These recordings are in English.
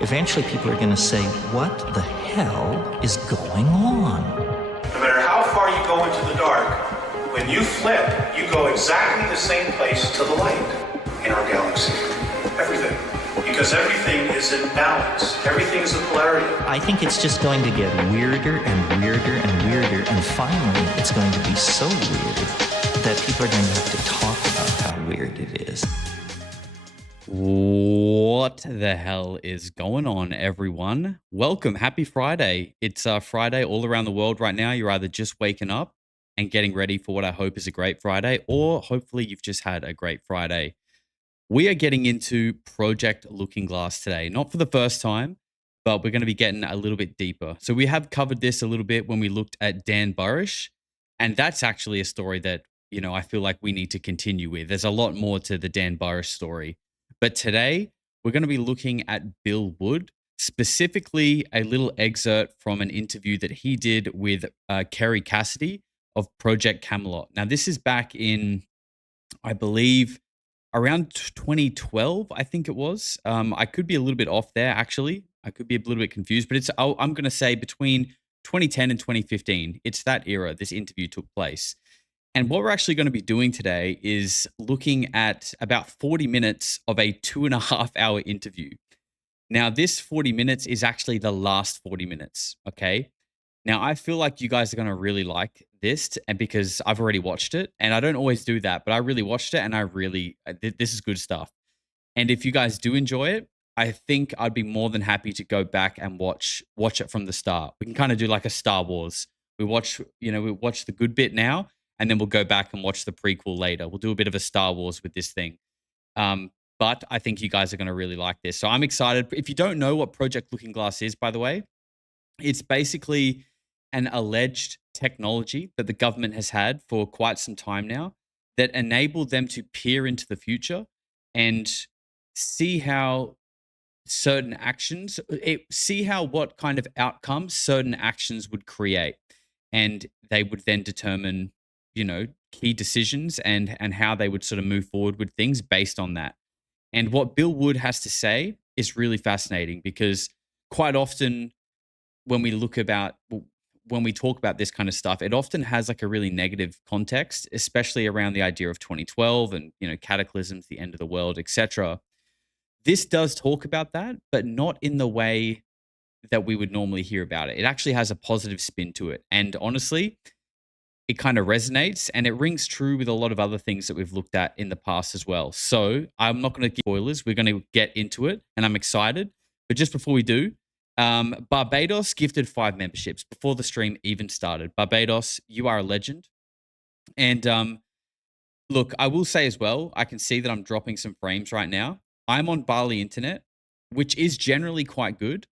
eventually people are going to say, what the hell is going on? No matter how far you go into the dark, when you flip, you go exactly the same place to the light in our galaxy. Everything. Because everything is in balance. Everything is a polarity. I think it's just going to get weirder and weirder and weirder, and finally it's going to be so weird that people are going to have to talk about how weird it is. What the hell is going on, everyone? Welcome. Happy Friday. It's Friday all around the world right now. You're either just waking up and getting ready for what I hope is a great Friday, or hopefully you've just had a great Friday. We are getting into Project Looking Glass today. Not for the first time, but we're going to be getting a little bit deeper. So we have covered this a little bit when we looked at Dan Burrish, and that's actually a story that, you know, I feel like we need to continue with. There's a lot more to the Dan Burrish story. But today, we're going to be looking at Bill Wood, specifically a little excerpt from an interview that he did with Kerry Cassidy of Project Camelot. Now, this is back in, I believe, around 2012, I think it was. I could be a little bit off there, actually. I could be a little bit confused, but I'm going to say between 2010 and 2015. It's that era this interview took place. And what we're actually going to be doing today is looking at about 40 minutes of a 2.5-hour interview. Now, this 40 minutes is actually the last 40 minutes, okay? Now, I feel like you guys are going to really like this, and because I've already watched it, and I don't always do that, but I really watched it, and this is good stuff. And if you guys do enjoy it, I think I'd be more than happy to go back and watch it from the start. We can kind of do like a Star Wars. We watch the good bit now, and then we'll go back and watch the prequel later. We'll do a bit of a Star Wars with this thing. But I think you guys are going to really like this. So I'm excited. If you don't know what Project Looking Glass is, by the way, it's basically an alleged technology that the government has had for quite some time now that enabled them to peer into the future and see how certain actions, what kind of outcomes certain actions would create. And they would then determine, you know, key decisions and how they would sort of move forward with things based on that. And what Bill Wood has to say is really fascinating, because quite often when we talk about this kind of stuff, it often has like a really negative context, especially around the idea of 2012 and, you know, cataclysms, the end of the world, etc. This does talk about that, but not in the way that we would normally hear about it. It actually has a positive spin to it. And honestly, it kind of resonates, and it rings true with a lot of other things that we've looked at in the past as well. So I'm not going to give spoilers. We're going to get into it, and I'm excited. But just before we do, Barbados gifted 5 memberships before the stream even started. Barbados, you are a legend. And look, I will say as well, I can see that I'm dropping some frames right now. I'm on Bali internet, which is generally quite good.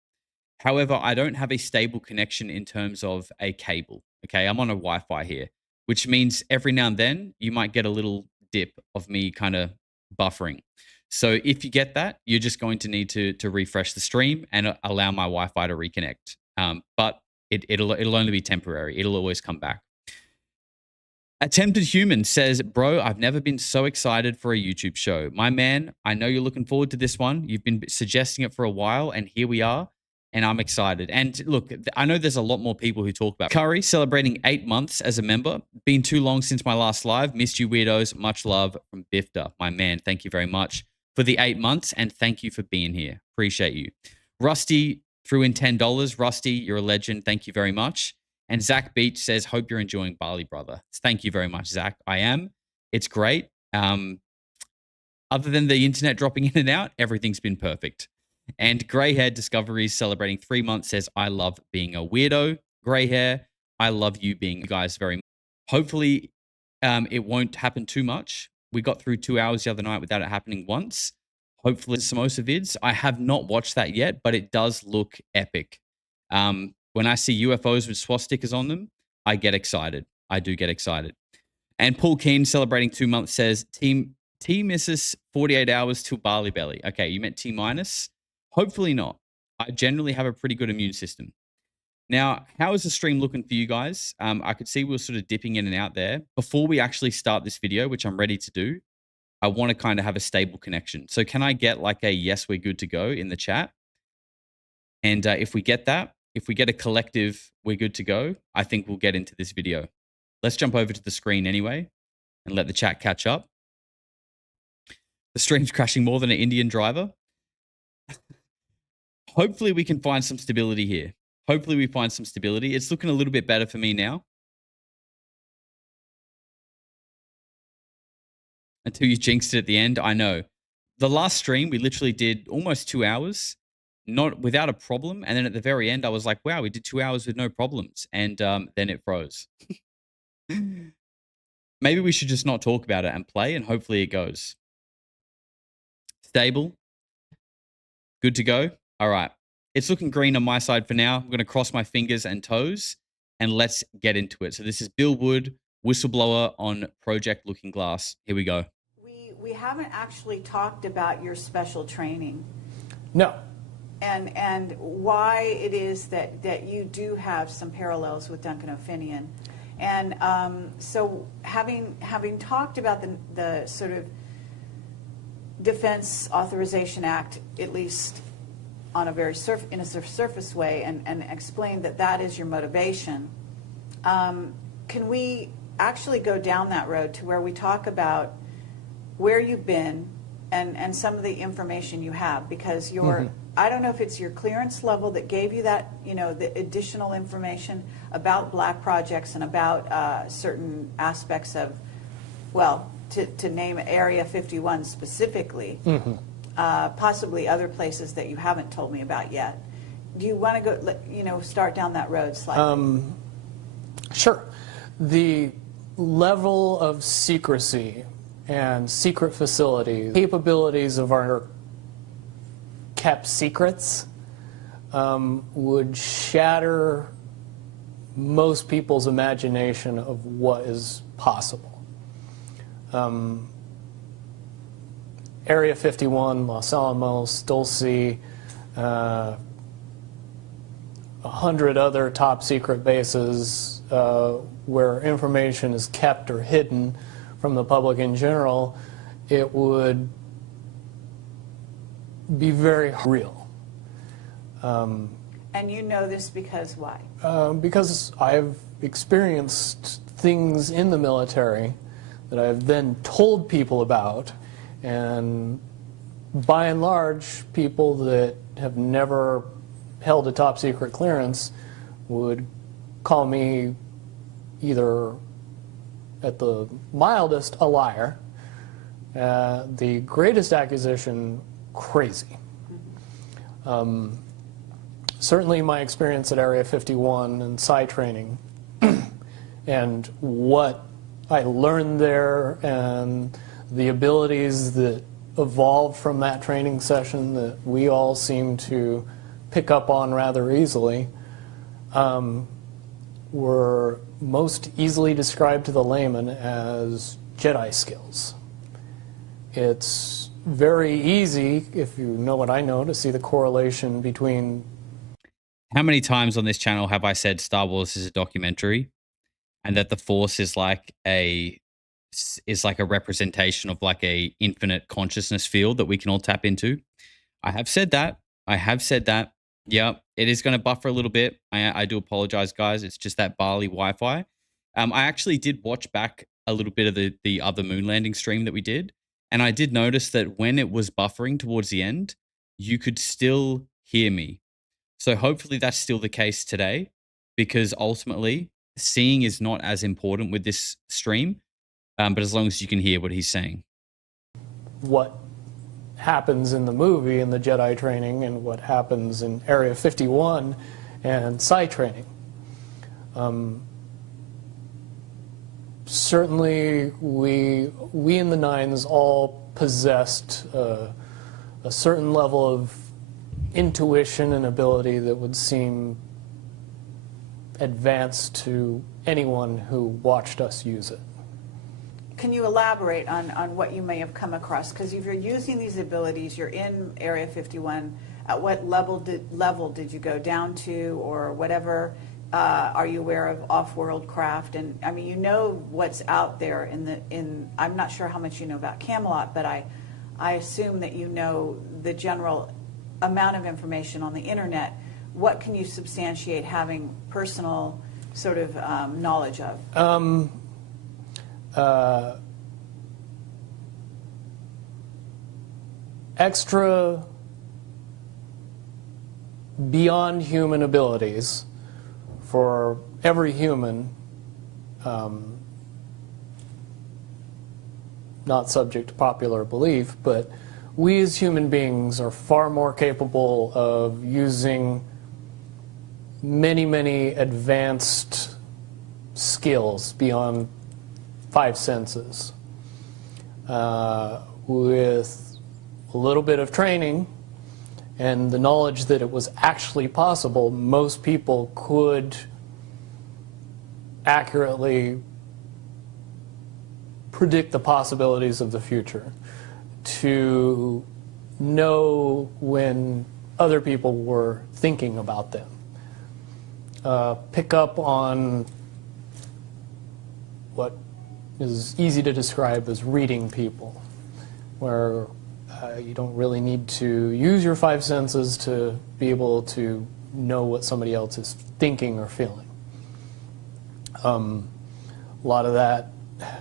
However, I don't have a stable connection in terms of a cable. Okay, I'm on a Wi-Fi here, which means every now and then you might get a little dip of me kind of buffering. So if you get that, you're just going to need to refresh the stream and allow my Wi-Fi to reconnect. But it'll only be temporary. It'll always come back. Attempted Human says, bro, I've never been so excited for a YouTube show. My man, I know you're looking forward to this one. You've been suggesting it for a while, and here we are. And I'm excited. And look, I know there's a lot more people who talk about Curry celebrating 8 months as a member. Been too long since my last live. Missed you, weirdos. Much love from Bifta. My man, thank you very much for the 8 months, and thank you for being here. Appreciate you. Rusty threw in $10. Rusty, you're a legend. Thank you very much. And Zach Beach says, hope you're enjoying Bali, brother. Thank you very much, Zach. I am. It's great. Other than the internet dropping in and out, everything's been perfect. And Grey Hair Discoveries celebrating 3 months says, I love being a weirdo. Grey Hair, I love you guys very much. Hopefully, it won't happen too much. We got through 2 hours the other night without it happening once. Hopefully, Samosa Vids. I have not watched that yet, but it does look epic. When I see UFOs with swastikas on them, I get excited. I do get excited. And Paul Keane celebrating 2 months says, T misses 48 hours till Bali Belly. Okay, you meant T minus? Hopefully not. I generally have a pretty good immune system. Now, how is the stream looking for you guys? I could see we were sort of dipping in and out there. Before we actually start this video, which I'm ready to do, I want to kind of have a stable connection. So can I get like a yes, we're good to go in the chat? And if we get that, if we get a collective, we're good to go, I think we'll get into this video. Let's jump over to the screen anyway and let the chat catch up. The stream's crashing more than an Indian driver. Hopefully we can find some stability here. Hopefully we find some stability. It's looking a little bit better for me now. Until you jinxed it at the end, I know. The last stream, we literally did almost 2 hours, not without a problem. And then at the very end, I was like, wow, we did 2 hours with no problems. And then it froze. Maybe we should just not talk about it and play, and hopefully it goes. Stable. Good to go. All right. It's looking green on my side for now. I'm going to cross my fingers and toes, and let's get into it. So this is Bill Wood, Whistleblower on Project Looking Glass. Here we go. We haven't actually talked about your special training. No. And why it is that you do have some parallels with Duncan O'Finian. And so having talked about the sort of Defense Authorization Act, at least on a very surface way, and explained that is your motivation, can we actually go down that road to where we talk about where you've been and some of the information you have? Because your I don't know if it's your clearance level that gave you that, the additional information about black projects and about certain aspects of, well, to name Area 51 specifically, possibly other places that you haven't told me about yet. Do you want to go, start down that road slightly? Sure. The level of secrecy and secret facilities, capabilities of our kept secrets would shatter most people's imagination of what is possible. Area 51, Los Alamos, Dulce, 100 other top secret bases where information is kept or hidden from the public in general, it would be very real. And you know this because why? Because I've experienced things in the military that I've then told people about, and by and large, people that have never held a top secret clearance would call me either, at the mildest, a liar, the greatest accusation, crazy. Certainly my experience at Area 51 and PSY training and what I learned there and the abilities that evolved from that training session that we all seem to pick up on rather easily were most easily described to the layman as Jedi skills. It's very easy, if you know what I know, to see the correlation between... How many times on this channel have I said Star Wars is a documentary and that the Force is like a representation of like a infinite consciousness field that we can all tap into? I have said that. Yeah, it is going to buffer a little bit. I do apologize, guys. It's just that Bali Wi-Fi. I actually did watch back a little bit of the other moon landing stream that we did, and I did notice that when it was buffering towards the end, you could still hear me. So hopefully that's still the case today, because ultimately seeing is not as important with this stream, but as long as you can hear what he's saying. What happens in the movie in the Jedi training and what happens in Area 51 and PSY training. Certainly we in the Nines all possessed a certain level of intuition and ability that would seem advanced to anyone who watched us use it. Can you elaborate on what you may have come across? Because if you're using these abilities, you're in Area 51, at what level did you go down to, or whatever? Are you aware of off-world craft? And I mean, you know what's out there I'm not sure how much you know about Camelot, but I assume that you know the general amount of information on the internet. what can you substantiate having personal sort of knowledge of? Extra beyond human abilities for every human, not subject to popular belief, but we as human beings are far more capable of using many, many advanced skills beyond 5 senses. With a little bit of training and the knowledge that it was actually possible, most people could accurately predict the possibilities of the future, to know when other people were thinking about them, pick up on what is easy to describe as reading people, where you don't really need to use your 5 senses to be able to know what somebody else is thinking or feeling. A lot of that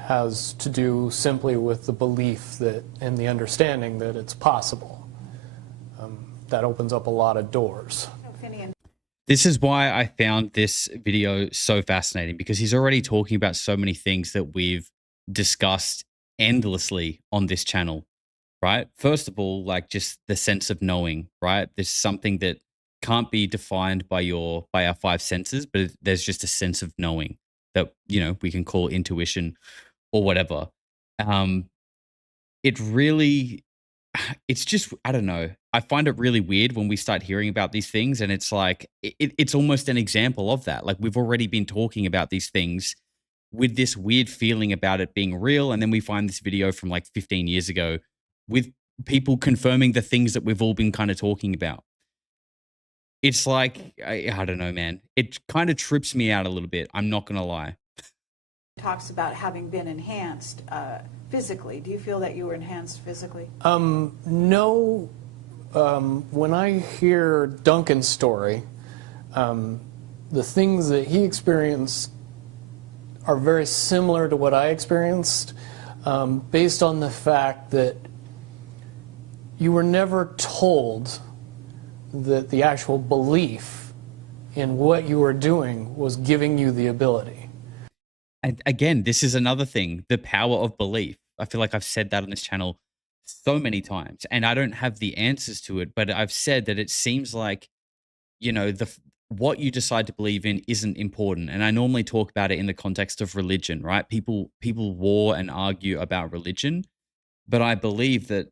has to do simply with the belief that and the understanding that it's possible. That opens up a lot of doors. This is why I found this video so fascinating, because he's already talking about so many things that we've discussed endlessly on this channel, right? First of all, like just the sense of knowing, right? There's something that can't be defined by our 5 senses, but there's just a sense of knowing that, you know, we can call intuition or whatever. It really, it's just, I don't know. I find it really weird when we start hearing about these things, and it's like, it's almost an example of that. Like, we've already been talking about these things with this weird feeling about it being real, and then we find this video from like 15 years ago with people confirming the things that we've all been kind of talking about. It's like, I don't know, man. It kind of trips me out a little bit. I'm not going to lie. Talks about having been enhanced physically. Do you feel that you were enhanced physically? No. When I hear Duncan's story, the things that he experienced are very similar to what I experienced, based on the fact that you were never told that the actual belief in what you were doing was giving you the ability. And again, this is another thing, the power of belief. I feel like I've said that on this channel so many times, and I don't have the answers to it, but I've said that it seems like, you know, what you decide to believe in isn't important. And I normally talk about it in the context of religion, right? People war and argue about religion, but I believe that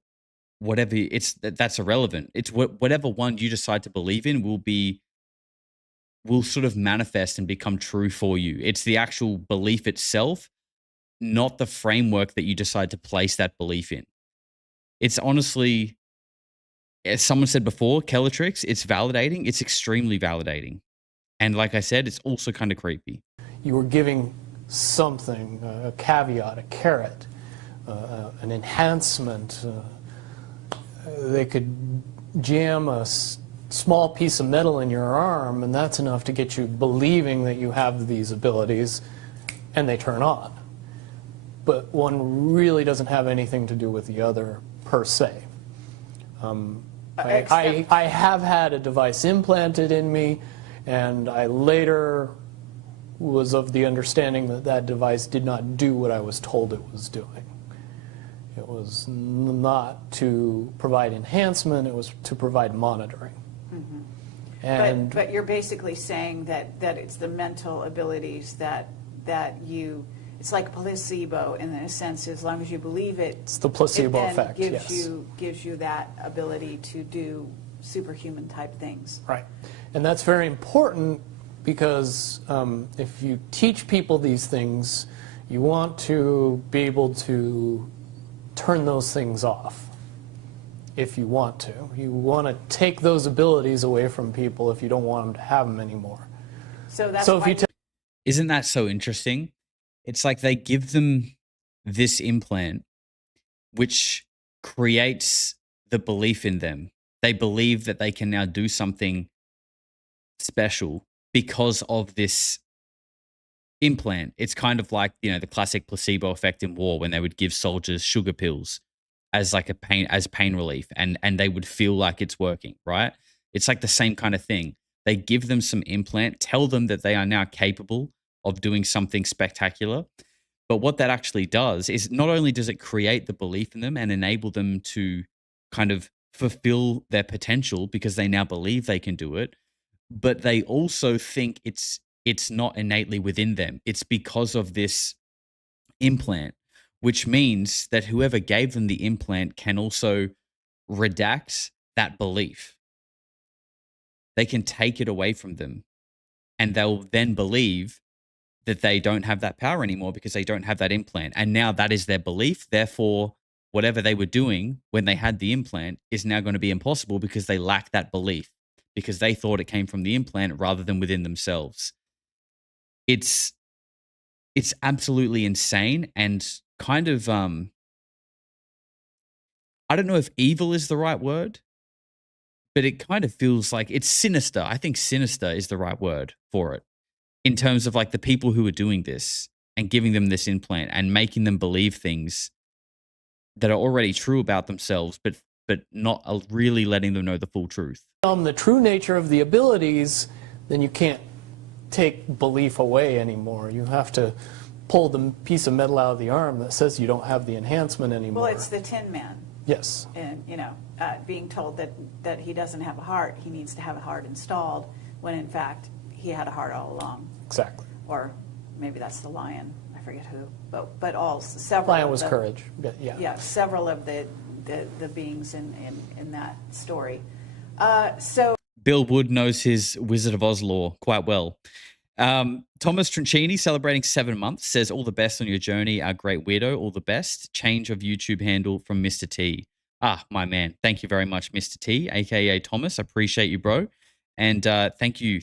whatever that's irrelevant. It's whatever one you decide to believe in will sort of manifest and become true for you. It's the actual belief itself, not the framework that you decide to place that belief in. It's honestly, as someone said before, Kellertrix, it's validating. It's extremely validating. And like I said, it's also kind of creepy. You were giving something, a caveat, a carrot, an enhancement. They could jam a small piece of metal in your arm, and that's enough to get you believing that you have these abilities, and they turn on. But one really doesn't have anything to do with the other, per se. I have had a device implanted in me, and I later was of the understanding that that device did not do what I was told it was doing. It was not to provide enhancement, it was to provide monitoring. Mm-hmm. And but you're basically saying that it's the mental abilities that you, it's like placebo in a sense. As long as you believe it, it's the placebo effect, gives yes. gives you that ability to do superhuman type things. Right. And that's very important because if you teach people these things, you want to be able to turn those things off if you want to. You want to take those abilities away from people if you don't want them to have them anymore. So that's so if you Isn't that so interesting? It's like they give them this implant, which creates the belief in them. They believe that they can now do something special because of this implant. It's kind of like, the classic placebo effect in war when they would give soldiers sugar pills as like pain relief, and they would feel like it's working, right? It's like the same kind of thing. They give them some implant, tell them that they are now capable of doing something spectacular. But what that actually does is not only does it create the belief in them and enable them to kind of fulfill their potential because they now believe they can do it, but they also think it's not innately within them. It's because of this implant, which means that whoever gave them the implant can also redact that belief. They can take it away from them, and they'll then believe that they don't have that power anymore because they don't have that implant. And now that is their belief. Therefore, whatever they were doing when they had the implant is now going to be impossible because they lack that belief, because they thought it came from the implant rather than within themselves. It's absolutely insane and kind of I don't know if evil is the right word, but it kind of feels like it's sinister. I think sinister is the right word for it, in terms of like the people who are doing this and giving them this implant and making them believe things that are already true about themselves, but not really letting them know the full truth. The true nature of the abilities, then you can't take belief away anymore. You have to pull the piece of metal out of the arm that says you don't have the enhancement anymore. Well, it's the Tin Man. Yes. And, being told that he doesn't have a heart, he needs to have a heart installed, when in fact he had a heart all along. Exactly. Or maybe that's the lion. I forget who. But several. Lion was courage. Yeah. Yeah, several of the beings in that story. Bill Wood knows his Wizard of Oz lore quite well. Thomas Troncini, celebrating 7 months, says, all the best on your journey, our great weirdo. All the best. Change of YouTube handle from Mr. T. Ah, my man. Thank you very much, Mr. T, a.k.a. Thomas. I appreciate you, bro. And thank you.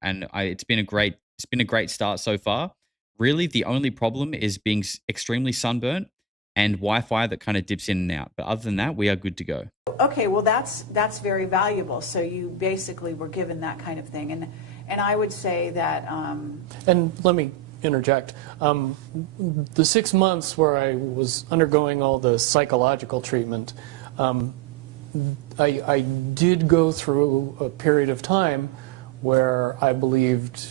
And it's been a great start so far. Really, the only problem is being extremely sunburnt and Wi-Fi that kind of dips in and out. But other than that, we are good to go. Okay, well, that's very valuable. So you basically were given that kind of thing. And I would say that... And let me interject. The 6 months where I was undergoing all the psychological treatment, I did go through a period of time where I believed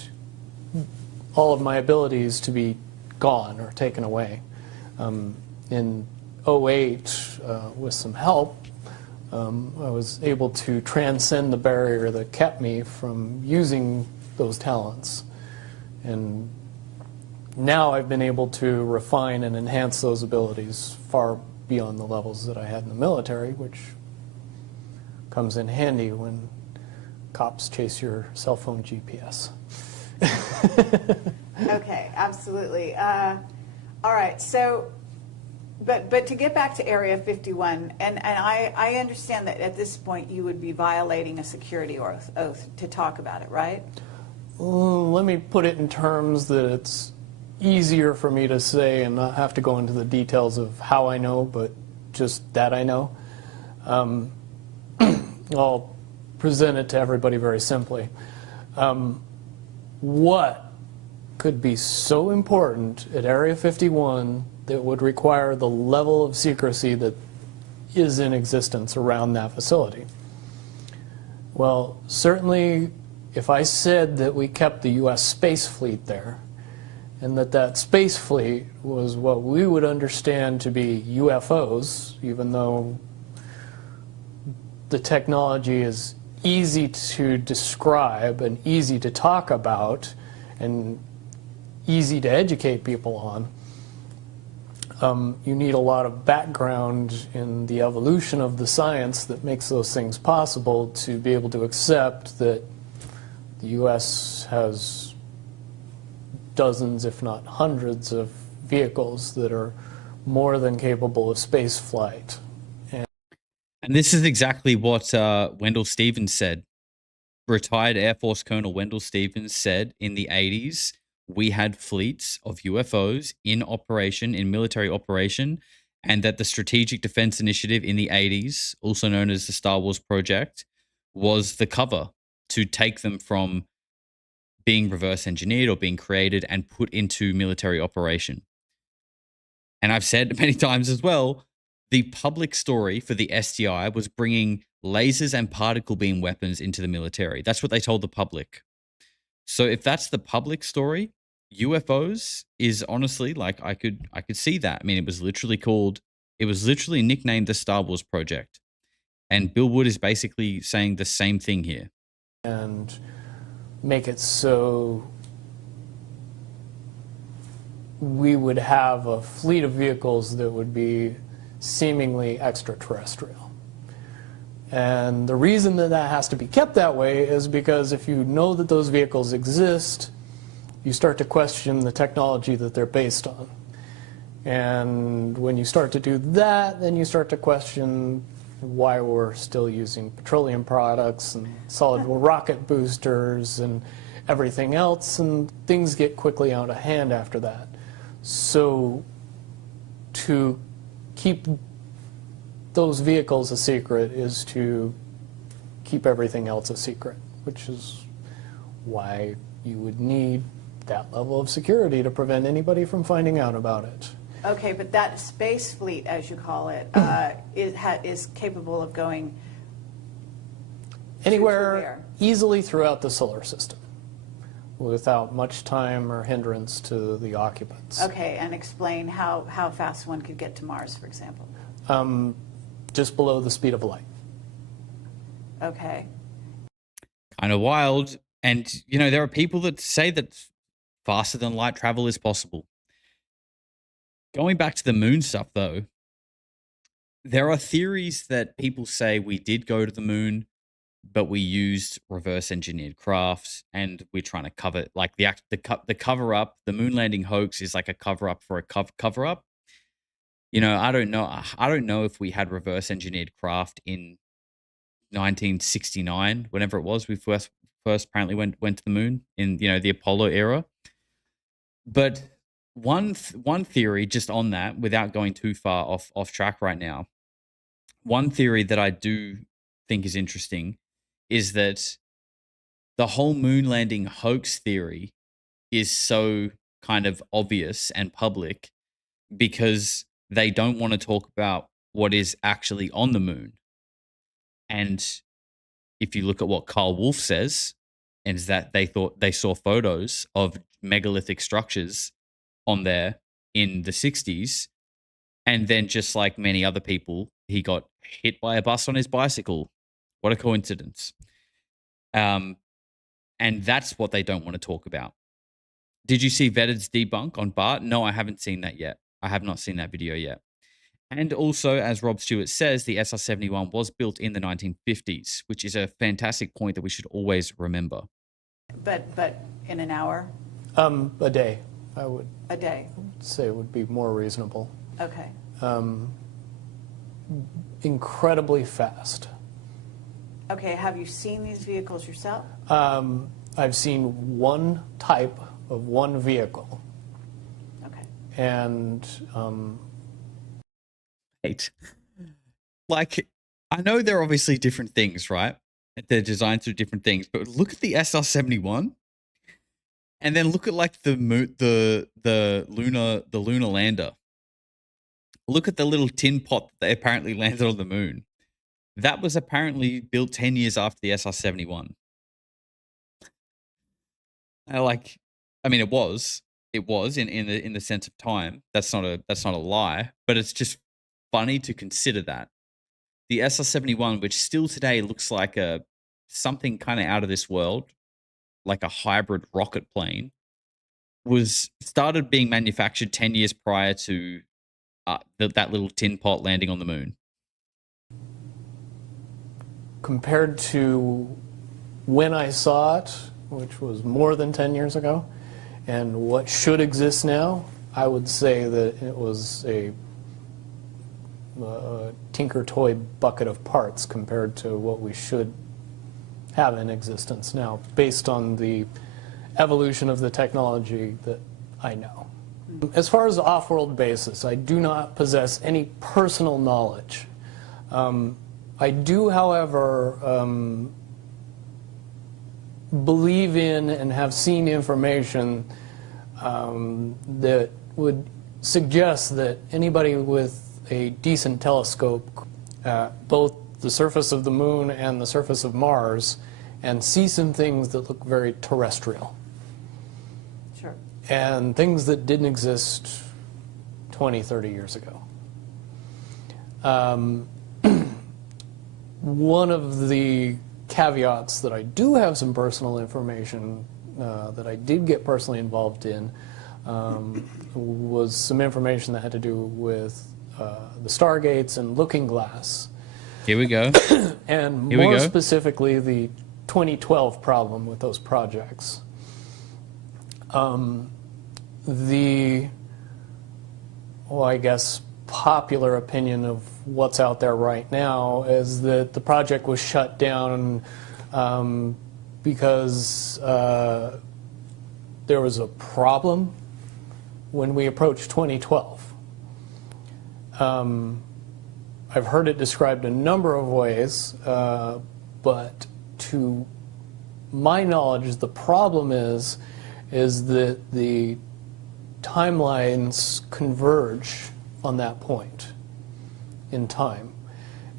all of my abilities to be gone or taken away. In 2008, with some help, I was able to transcend the barrier that kept me from using those talents. And now I've been able to refine and enhance those abilities far beyond the levels that I had in the military, which comes in handy when cops chase your cell phone GPS. Okay, absolutely. All right, so... But to get back to Area 51, and I understand that at this point you would be violating a security oath to talk about it, right? Let me put it in terms that it's easier for me to say and not have to go into the details of how I know, but just that I know. I'll present it to everybody very simply. What could be so important at Area 51 that would require the level of secrecy that is in existence around that facility? Well, certainly if I said that we kept the U.S. space fleet there, and that space fleet was what we would understand to be UFOs, even though the technology is easy to describe and easy to talk about and easy to educate people on, you need a lot of background in the evolution of the science that makes those things possible to be able to accept that the U.S. has dozens, if not hundreds, of vehicles that are more than capable of space flight. And this is exactly what Wendell Stevens said. Retired Air Force Colonel Wendell Stevens said in the 80s, we had fleets of UFOs in operation, in military operation, and that the Strategic Defense Initiative in the 80s, also known as the Star Wars Project, was the cover to take them from being reverse engineered or being created and put into military operation. And I've said many times as well, the public story for the SDI was bringing lasers and particle beam weapons into the military. That's what they told the public. So if that's the public story, UFOs is honestly like I could see that. I mean, it was literally nicknamed the Star Wars Project. And Bill Wood is basically saying the same thing here. And make it so we would have a fleet of vehicles that would be seemingly extraterrestrial. And the reason that that has to be kept that way is because if you know that those vehicles exist, you start to question the technology that they're based on. And when you start to do that, then you start to question why we're still using petroleum products and solid rocket boosters and everything else, and things get quickly out of hand after that. So to keep those vehicles a secret is to keep everything else a secret, which is why you would need that level of security to prevent anybody from finding out about it. Okay, but that space fleet, as you call it, is capable of going anywhere easily throughout the solar system without much time or hindrance to the occupants. Okay, and explain how fast one could get to Mars, for example. Just below the speed of light. Okay. Kind of wild. And, you know, there are people that say that faster than light travel is possible. Going back to the moon stuff, though, there are theories that people say we did go to the moon, but we used reverse engineered crafts, and we're trying to cover, like the cover up. The moon landing hoax is like a cover up for a cover up. You know, I don't know if we had reverse engineered craft in 1969, whenever it was we first apparently went to the moon in, you know, the Apollo era. But one theory just on that, without going too far off track right now, one theory that I do think is interesting is that the whole moon landing hoax theory is so kind of obvious and public because they don't want to talk about what is actually on the moon. And if you look at what Carl Wolf says, and is that they thought they saw photos of megalithic structures on there in the 60s, and then just like many other people, he got hit by a bus on his bicycle. What a coincidence. And that's what they don't want to talk about. Did you see Vetted's debunk on Bart? No, I haven't seen that yet. I have not seen that video yet. And also, as Rob Stewart says, the SR-71 was built in the 1950s, which is a fantastic point that we should always remember. But in an hour? A day, I would A day. say would be more reasonable. Okay. Incredibly fast. Okay, have you seen these vehicles yourself? I've seen one type of one vehicle. Okay. And like, I know they're obviously different things, right? They're designed through different things, but look at the SR-71, and then look at like the lunar lander. Look at the little tin pot that they apparently landed on the moon. That was apparently built 10 years after the SR-71. I mean, it was in the sense of time. That's not a lie, but it's just funny to consider that the SR-71, which still today looks like something kind of out of this world, like a hybrid rocket plane, was started being manufactured 10 years prior to that little tin pot landing on the moon. compared to when I saw it, which was more than 10 years ago, and what should exist now, I would say that it was a tinker toy bucket of parts compared to what we should have in existence now, based on the evolution of the technology that I know. As far as the off-world basis, I do not possess any personal knowledge. I do, however, believe in and have seen information that would suggest that anybody with a decent telescope, both the surface of the moon and the surface of Mars, and see some things that look very terrestrial. Sure. And things that didn't exist 20, 30 years ago. One of the caveats that I do have some personal information that I did get personally involved in was some information that had to do with the Stargates and Looking Glass. Here we go. And Here we more go. specifically, the 2012 problem with those projects. I guess, popular opinion of what's out there right now is that the project was shut down because there was a problem when we approached 2012. I've heard it described a number of ways, but to my knowledge, the problem is that the timelines converge on that point in time.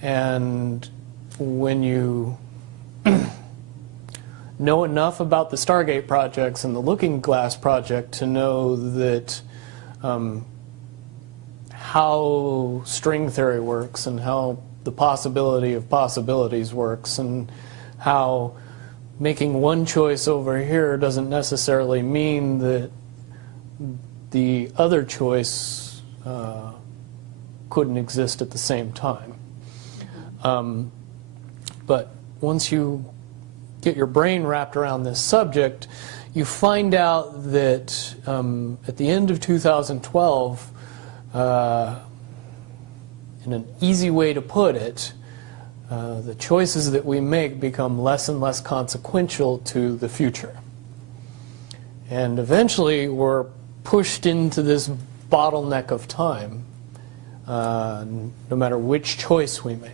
And when you know enough about the Stargate projects and the Looking Glass project to know that how string theory works and how the possibility of possibilities works and how making one choice over here doesn't necessarily mean that the other choice couldn't exist at the same time. But once you get your brain wrapped around this subject, you find out that at the end of 2012, in an easy way to put it, the choices that we make become less and less consequential to the future. And eventually we're pushed into this bottleneck of time, no matter which choice we make.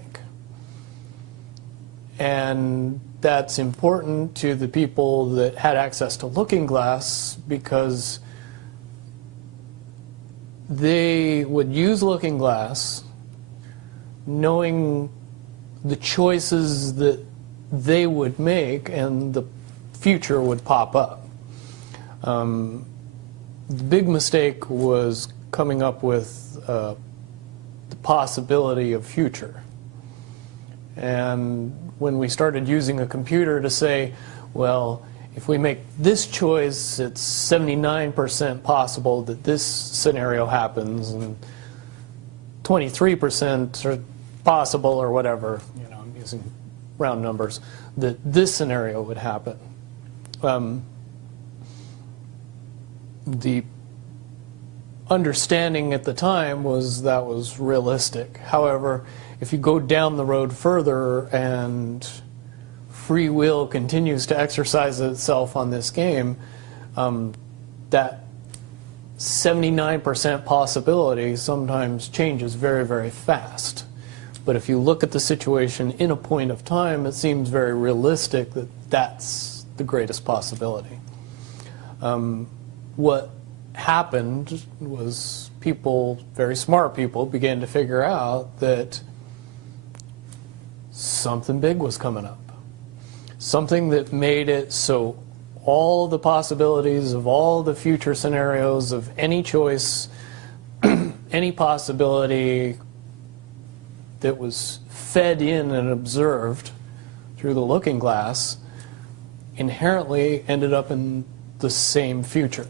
And that's important to the people that had access to Looking Glass because they would use Looking Glass knowing the choices that they would make and the future would pop up. The big mistake was coming up with the possibility of future. And when we started using a computer to say, well, if we make this choice, it's 79% possible that this scenario happens, and 23% are possible, or whatever, you know, I'm using round numbers, that this scenario would happen. The understanding at the time was that was realistic. However, if you go down the road further and free will continues to exercise itself on this game, that 79% possibility sometimes changes very, very fast. But if you look at the situation in a point of time, it seems very realistic that that's the greatest possibility. What happened was people, very smart people, began to figure out that something big was coming up. Something that made it so all the possibilities of all the future scenarios of any choice, any possibility that was fed in and observed through the Looking Glass inherently ended up in the same future.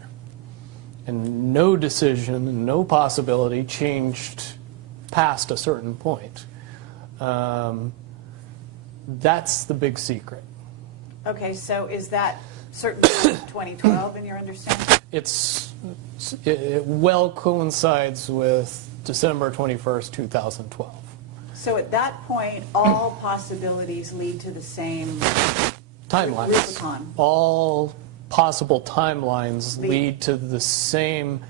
And no decision and no possibility changed past a certain point. That's the big secret. Okay, so is that certainly 2012 in your understanding? It well coincides with December 21st, 2012. So at that point, all possibilities lead to the same Timelines. Rubicon. All possible timelines lead to the same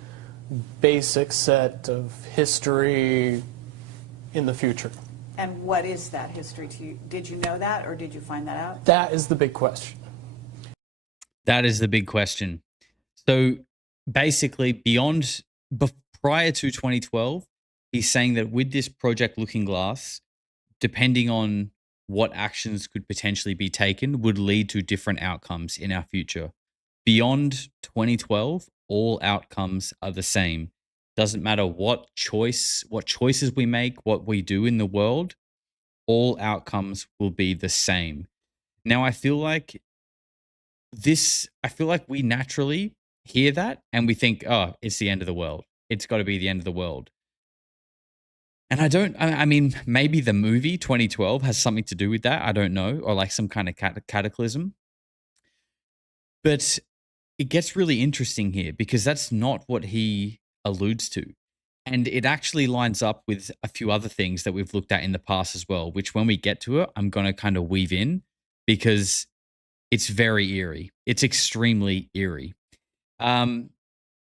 basic set of history in the future. And what is that history to you? Did you know that, or did you find that out? That is the big question. That is the big question. So basically, prior to 2012, he's saying that with this Project Looking Glass, depending on what actions could potentially be taken, would lead to different outcomes in our future. Beyond 2012, all outcomes are the same. Doesn't matter what choices we make, what we do in the world, all outcomes will be the same. Now, I feel like we naturally hear that and we think, oh, it's the end of the world. It's got to be the end of the world. And I mean, maybe the movie 2012 has something to do with that. I don't know. Or like some kind of cataclysm. But it gets really interesting here because that's not what he alludes to. And it actually lines up with a few other things that we've looked at in the past as well, which when we get to it, I'm going to kind of weave in because it's very eerie. It's extremely eerie. Um,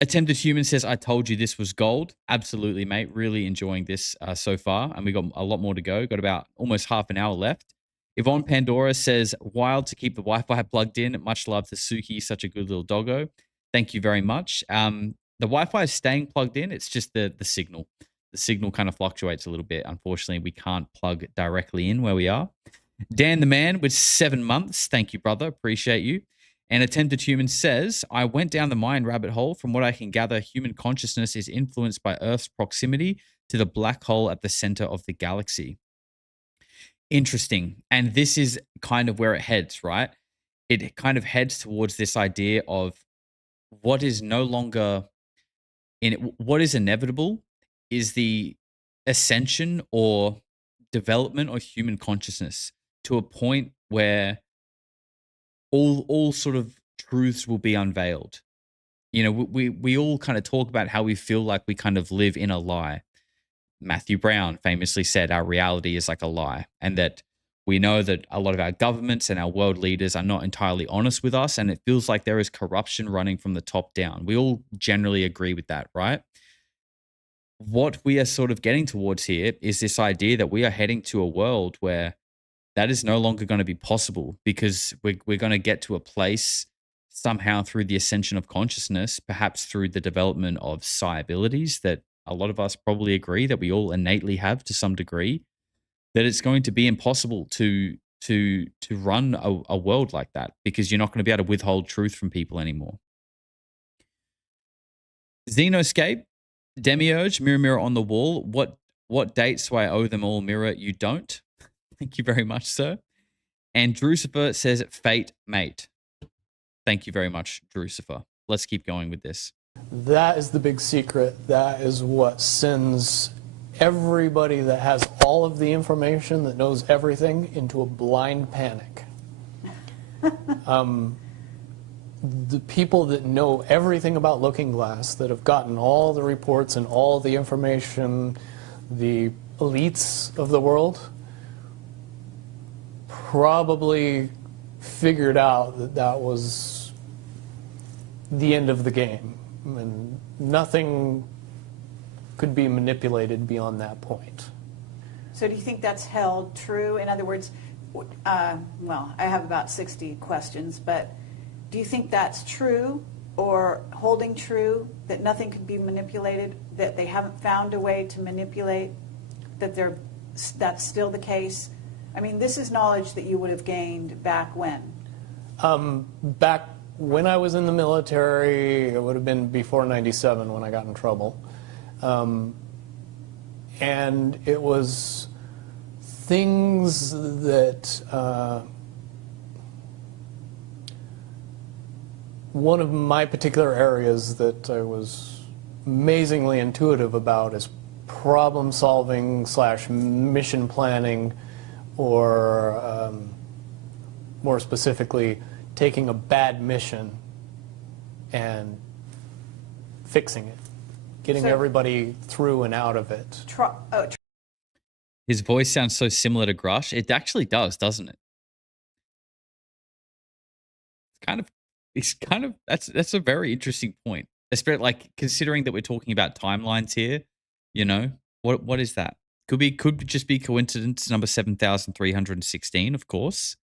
Attempted Human says, I told you this was gold. Absolutely, mate. Really enjoying this so far. And we got a lot more to go. Got about almost half an hour left. Yvonne Pandora says, wild to keep the Wi-Fi plugged in. Much love to Suki, such a good little doggo. Thank you very much. The Wi-Fi is staying plugged in. It's just the signal. The signal kind of fluctuates a little bit. Unfortunately, we can't plug directly in where we are. Dan the Man with 7 months. Thank you, brother. Appreciate you. And Attempted Human says, I went down the mind rabbit hole. From what I can gather, human consciousness is influenced by Earth's proximity to the black hole at the center of the galaxy. Interesting. And this is kind of where it heads, right? It kind of heads towards this idea of what is no longer what is inevitable is the ascension or development of human consciousness to a point where all sort of truths will be unveiled. You know, we all kind of talk about how we feel like we kind of live in a lie. Matthew Brown famously said our reality is like a lie, and that we know that a lot of our governments and our world leaders are not entirely honest with us, and it feels like there is corruption running from the top down. We all generally agree with that, right? What we are sort of getting towards here is this idea that we are heading to a world where that is no longer going to be possible because we're going to get to a place somehow through the ascension of consciousness, perhaps through the development of psi abilities that a lot of us probably agree that we all innately have to some degree, that it's going to be impossible to run a world like that because you're not going to be able to withhold truth from people anymore. Xenoscape, Demiurge, Mirror Mirror on the Wall. What dates do I owe them all, Mirror? You don't. Thank you very much, sir. And Drucifer says, Fate, mate. Thank you very much, Drucifer. Let's keep going with this. That is the big secret. That is what sends everybody that has all of the information, that knows everything, into a blind panic. The people that know everything about Looking Glass, that have gotten all the reports and all the information, the elites of the world, probably figured out that that was the end of the game, and nothing could be manipulated beyond that point. So do you think that's held true? In other words, well, I have about 60 questions, but do you think that's true or holding true, that nothing can be manipulated, that they haven't found a way to manipulate, that that's still the case? I mean, this is knowledge that you would have gained back when? Back when I was in the military, it would have been before '97 when I got in trouble. And it was things that one of my particular areas that I was amazingly intuitive about is problem solving / mission planning, or more specifically, taking a bad mission and fixing it, getting everybody through and out of it. His voice sounds so similar to Grush. It actually does, doesn't it? That's a very interesting point. Especially like considering that we're talking about timelines here, you know, what is that? Could just be coincidence number 7,316, of course.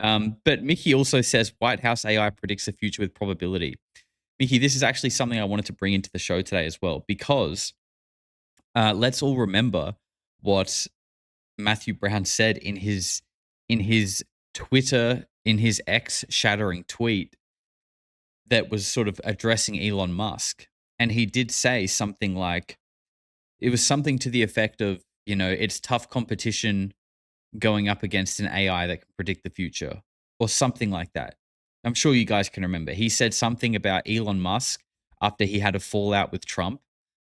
But Mickey also says White House AI predicts the future with probability. Mickey, this is actually something I wanted to bring into the show today as well, because let's all remember what Matthew Brown said in his Twitter, in his X shattering tweet that was sort of addressing Elon Musk. And he did say something like, it was something to the effect of, it's tough competition going up against an AI that can predict the future, or something like that. I'm sure you guys can remember. He said something about Elon Musk after he had a fallout with Trump,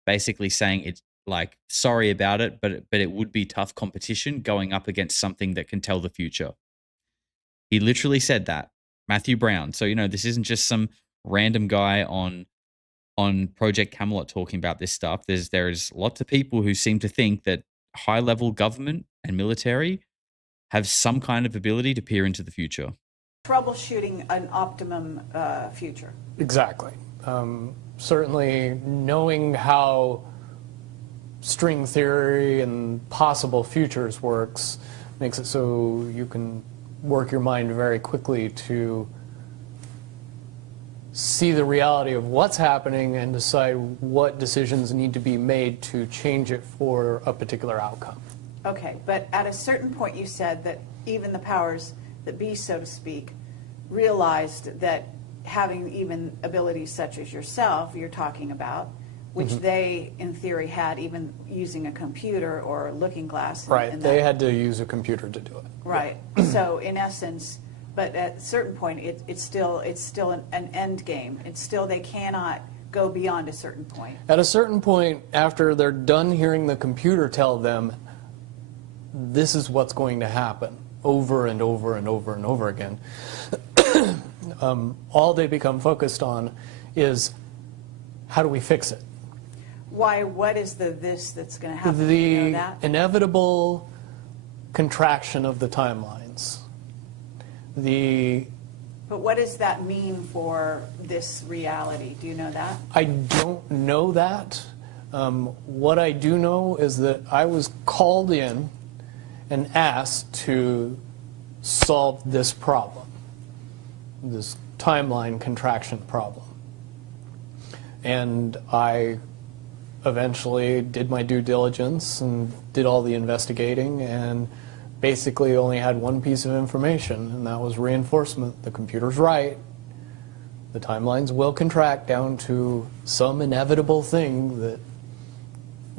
basically saying it's like, sorry about it, but it would be tough competition going up against something that can tell the future. He literally said that, Matthew Brown. So, this isn't just some random guy on Project Camelot talking about this stuff. There's lots of people who seem to think that high-level government and military have some kind of ability to peer into the future. Troubleshooting an optimum future. Exactly. Certainly knowing how string theory and possible futures works makes it so you can work your mind very quickly to see the reality of what's happening and decide what decisions need to be made to change it for a particular outcome. Okay, but at a certain point you said that even the powers that be, so to speak, realized that having even abilities such as yourself, you're talking about, which they, in theory, had even using a computer or a looking glass. Right, they had to use a computer to do it. Right, so in essence, but at a certain point, it's still an end game. It's still, they cannot go beyond a certain point. At a certain point, after they're done hearing the computer tell them, this is what's going to happen, over and over and over and over again, all they become focused on is, how do we fix it? Why? What is this that's going to happen? The that? inevitable contraction of the timelines. But what does that mean for this reality? Do you know that? I don't know that. What I do know is that I was called in and asked to solve this problem, this timeline contraction problem. And I eventually did my due diligence and did all the investigating and basically only had one piece of information, and that was reinforcement. The computer's right. The timelines will contract down to some inevitable thing that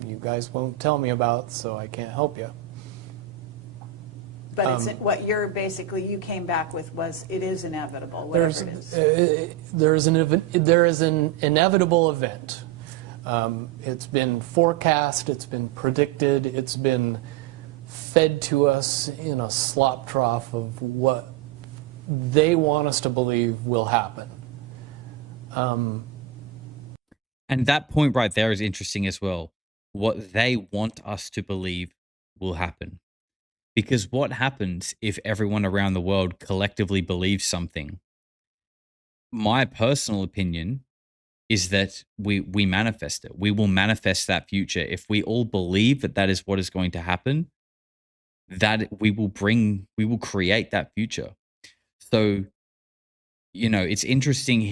you guys won't tell me about, so I can't help you. But it's, what you're basically, you came back with was, it is inevitable, whatever it is. There is an inevitable event. It's been forecast, it's been predicted, it's been fed to us in a slop trough of what they want us to believe will happen. And that point right there is interesting as well. What they want us to believe will happen. Because what happens if everyone around the world collectively believes something? My personal opinion is that we manifest it. We will manifest that future. If we all believe that that is what is going to happen, that we will create that future. So, it's interesting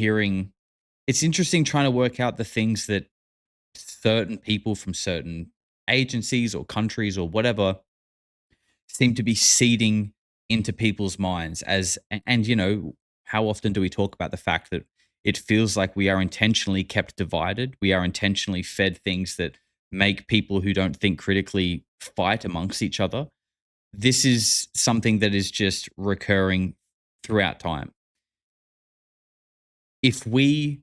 trying to work out the things that certain people from certain agencies or countries or whatever seem to be seeding into people's minds and how often do we talk about the fact that it feels like we are intentionally kept divided. We are intentionally fed things that make people who don't think critically fight amongst each other. This is something that is just recurring throughout time. If we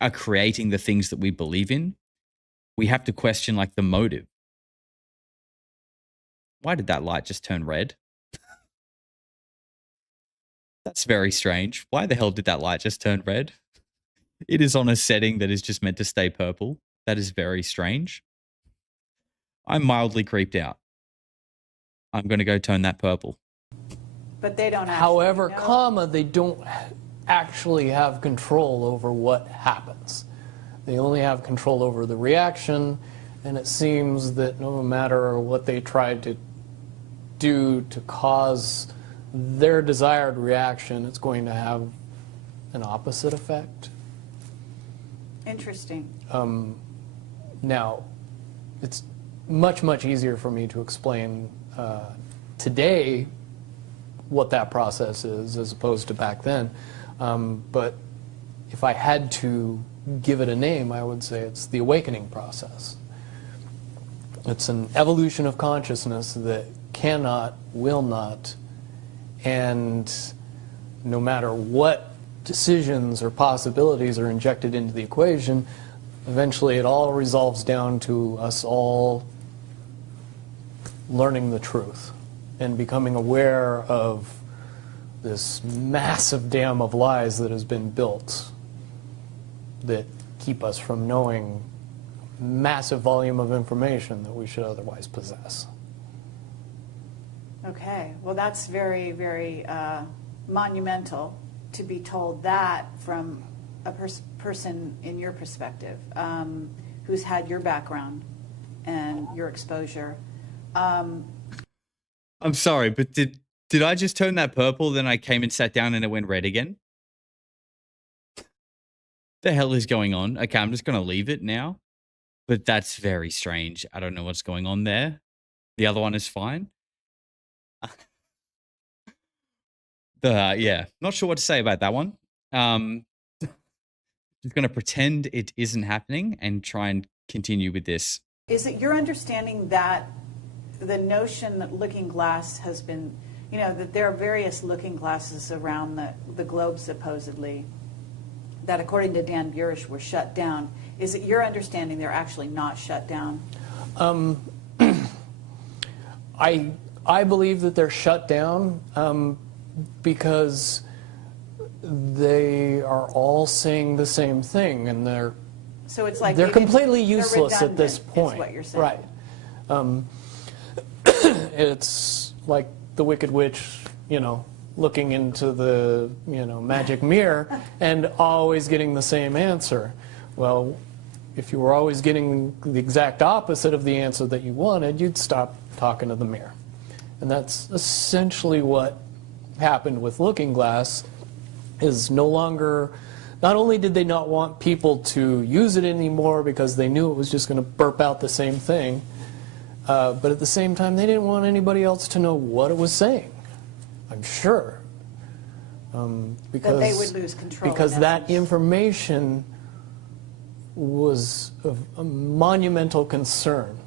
are creating the things that we believe in, we have to question like the motive. Why did that light just turn red? That's very strange. Why the hell did that light just turn red? It is on a setting that is just meant to stay purple. That is very strange. I'm mildly creeped out. I'm going to go turn that purple. But they don't actually However, know. they don't actually have control over what happens. They only have control over the reaction, and it seems that no matter what they try to do to cause their desired reaction, it's going to have an opposite effect. Interesting. Now, it's much, much easier for me to explain today what that process is as opposed to back then. But if I had to give it a name, I would say it's the awakening process. It's an evolution of consciousness that cannot, will not, and no matter what decisions or possibilities are injected into the equation, eventually it all resolves down to us all learning the truth and becoming aware of this massive dam of lies that has been built that keep us from knowing massive volume of information that we should otherwise possess. Okay, well that's very, very monumental to be told that from a person in your perspective, who's had your background and your exposure. I'm sorry, but did I just turn that purple, then I came and sat down and it went red again? The hell is going on? Okay, I'm just going to leave it now. But that's very strange. I don't know what's going on there. The other one is fine. Yeah, not sure what to say about that one. Just going to pretend it isn't happening and try and continue with this. Is it your understanding that the notion that looking glass has been, you know, that there are various looking glasses around the globe supposedly, that according to Dan Burish were shut down? Is it your understanding they're actually not shut down? I believe that they're shut down because they are all saying the same thing, and so it's like they're completely useless they're at this point. is what you're saying. Right. It's like the Wicked Witch, you know, looking into the, you know, magic mirror and always getting the same answer. Well, if you were always getting the exact opposite of the answer that you wanted, you'd stop talking to the mirror. And that's essentially what happened with Looking Glass, is no longer, not only did they not want people to use it anymore because they knew it was just going to burp out the same thing, but at the same time they didn't want anybody else to know what it was saying, I'm sure. Because that they would lose control. Because that information was of a monumental concern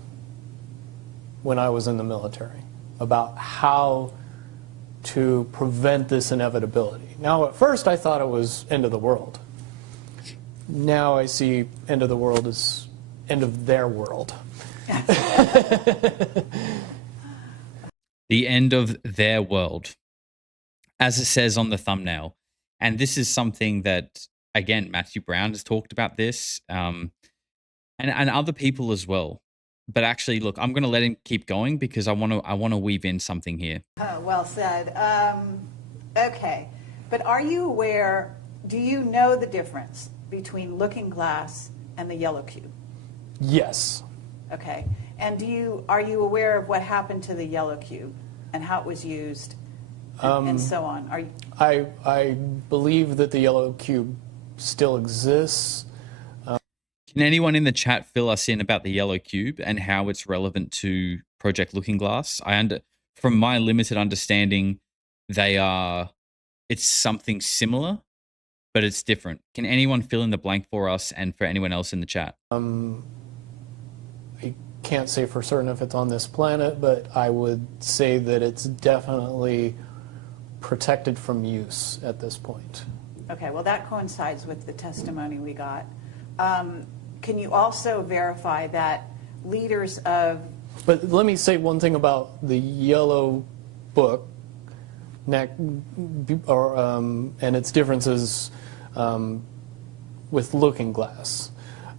when I was in the military about how to prevent this inevitability. Now, at first I thought it was end of the world. Now I see end of the world as end of their world. The end of their world, as it says on the thumbnail. And this is something that, again, Matthew Brown has talked about this, and other people as well. But actually, look, I'm going to let him keep going because I want to weave in something here. Well said. Okay, but are you aware? Do you know the difference between Looking Glass and the yellow cube? Yes. Okay, and are you aware of what happened to the yellow cube and how it was used, and so on? I believe that the yellow cube still exists. Can anyone in the chat fill us in about the yellow cube and how it's relevant to Project Looking Glass? From my limited understanding, it's something similar, but it's different. Can anyone fill in the blank for us and for anyone else in the chat? I can't say for certain if it's on this planet, but I would say that it's definitely protected from use at this point. Okay, well that coincides with the testimony we got. Can you also verify that leaders of... But let me say one thing about the yellow book and its differences with Looking Glass.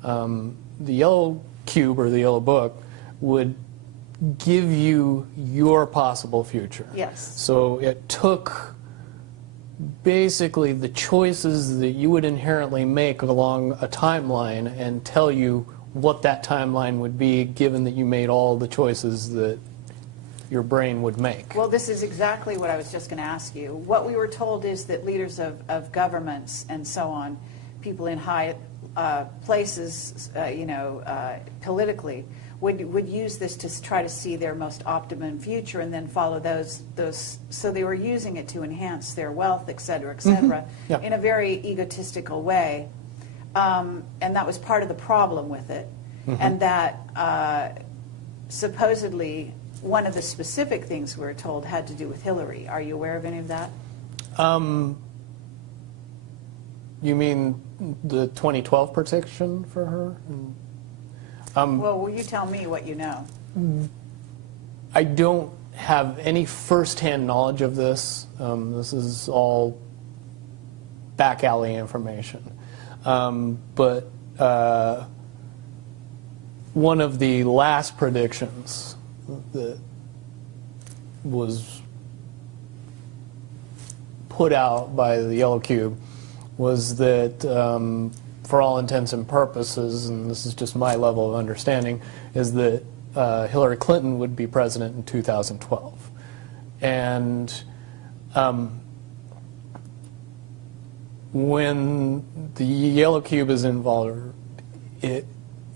The yellow cube or the yellow book would give you your possible future. Yes. So it took basically the choices that you would inherently make along a timeline and tell you what that timeline would be, given that you made all the choices that your brain would make. Well, this is exactly what I was just going to ask you. What we were told is that leaders of governments and so on, people in high places, politically, would use this to try to see their most optimum future and then follow those. So they were using it to enhance their wealth, et cetera, Yeah. in a very egotistical way. And that was part of the problem with it. And that supposedly one of the specific things we were told had to do with Hillary. Are you aware of any of that? You mean the 2012 prediction for her? Well, will you tell me what you know? I don't have any firsthand knowledge of this. This is all back alley information. But one of the last predictions that was put out by the Yellow Cube was that, for all intents and purposes, and this is just my level of understanding, is that Hillary Clinton would be president in 2012. And when the Yellow Cube is involved, it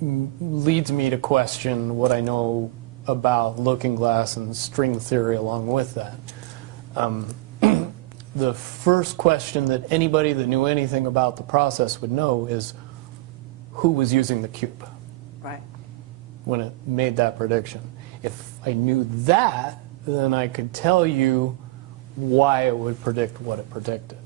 leads me to question what I know about looking glass and string theory along with that. The first question that anybody that knew anything about the process would know is who was using the cube Right. when it made that prediction. If I knew that, then I could tell you why it would predict what it predicted.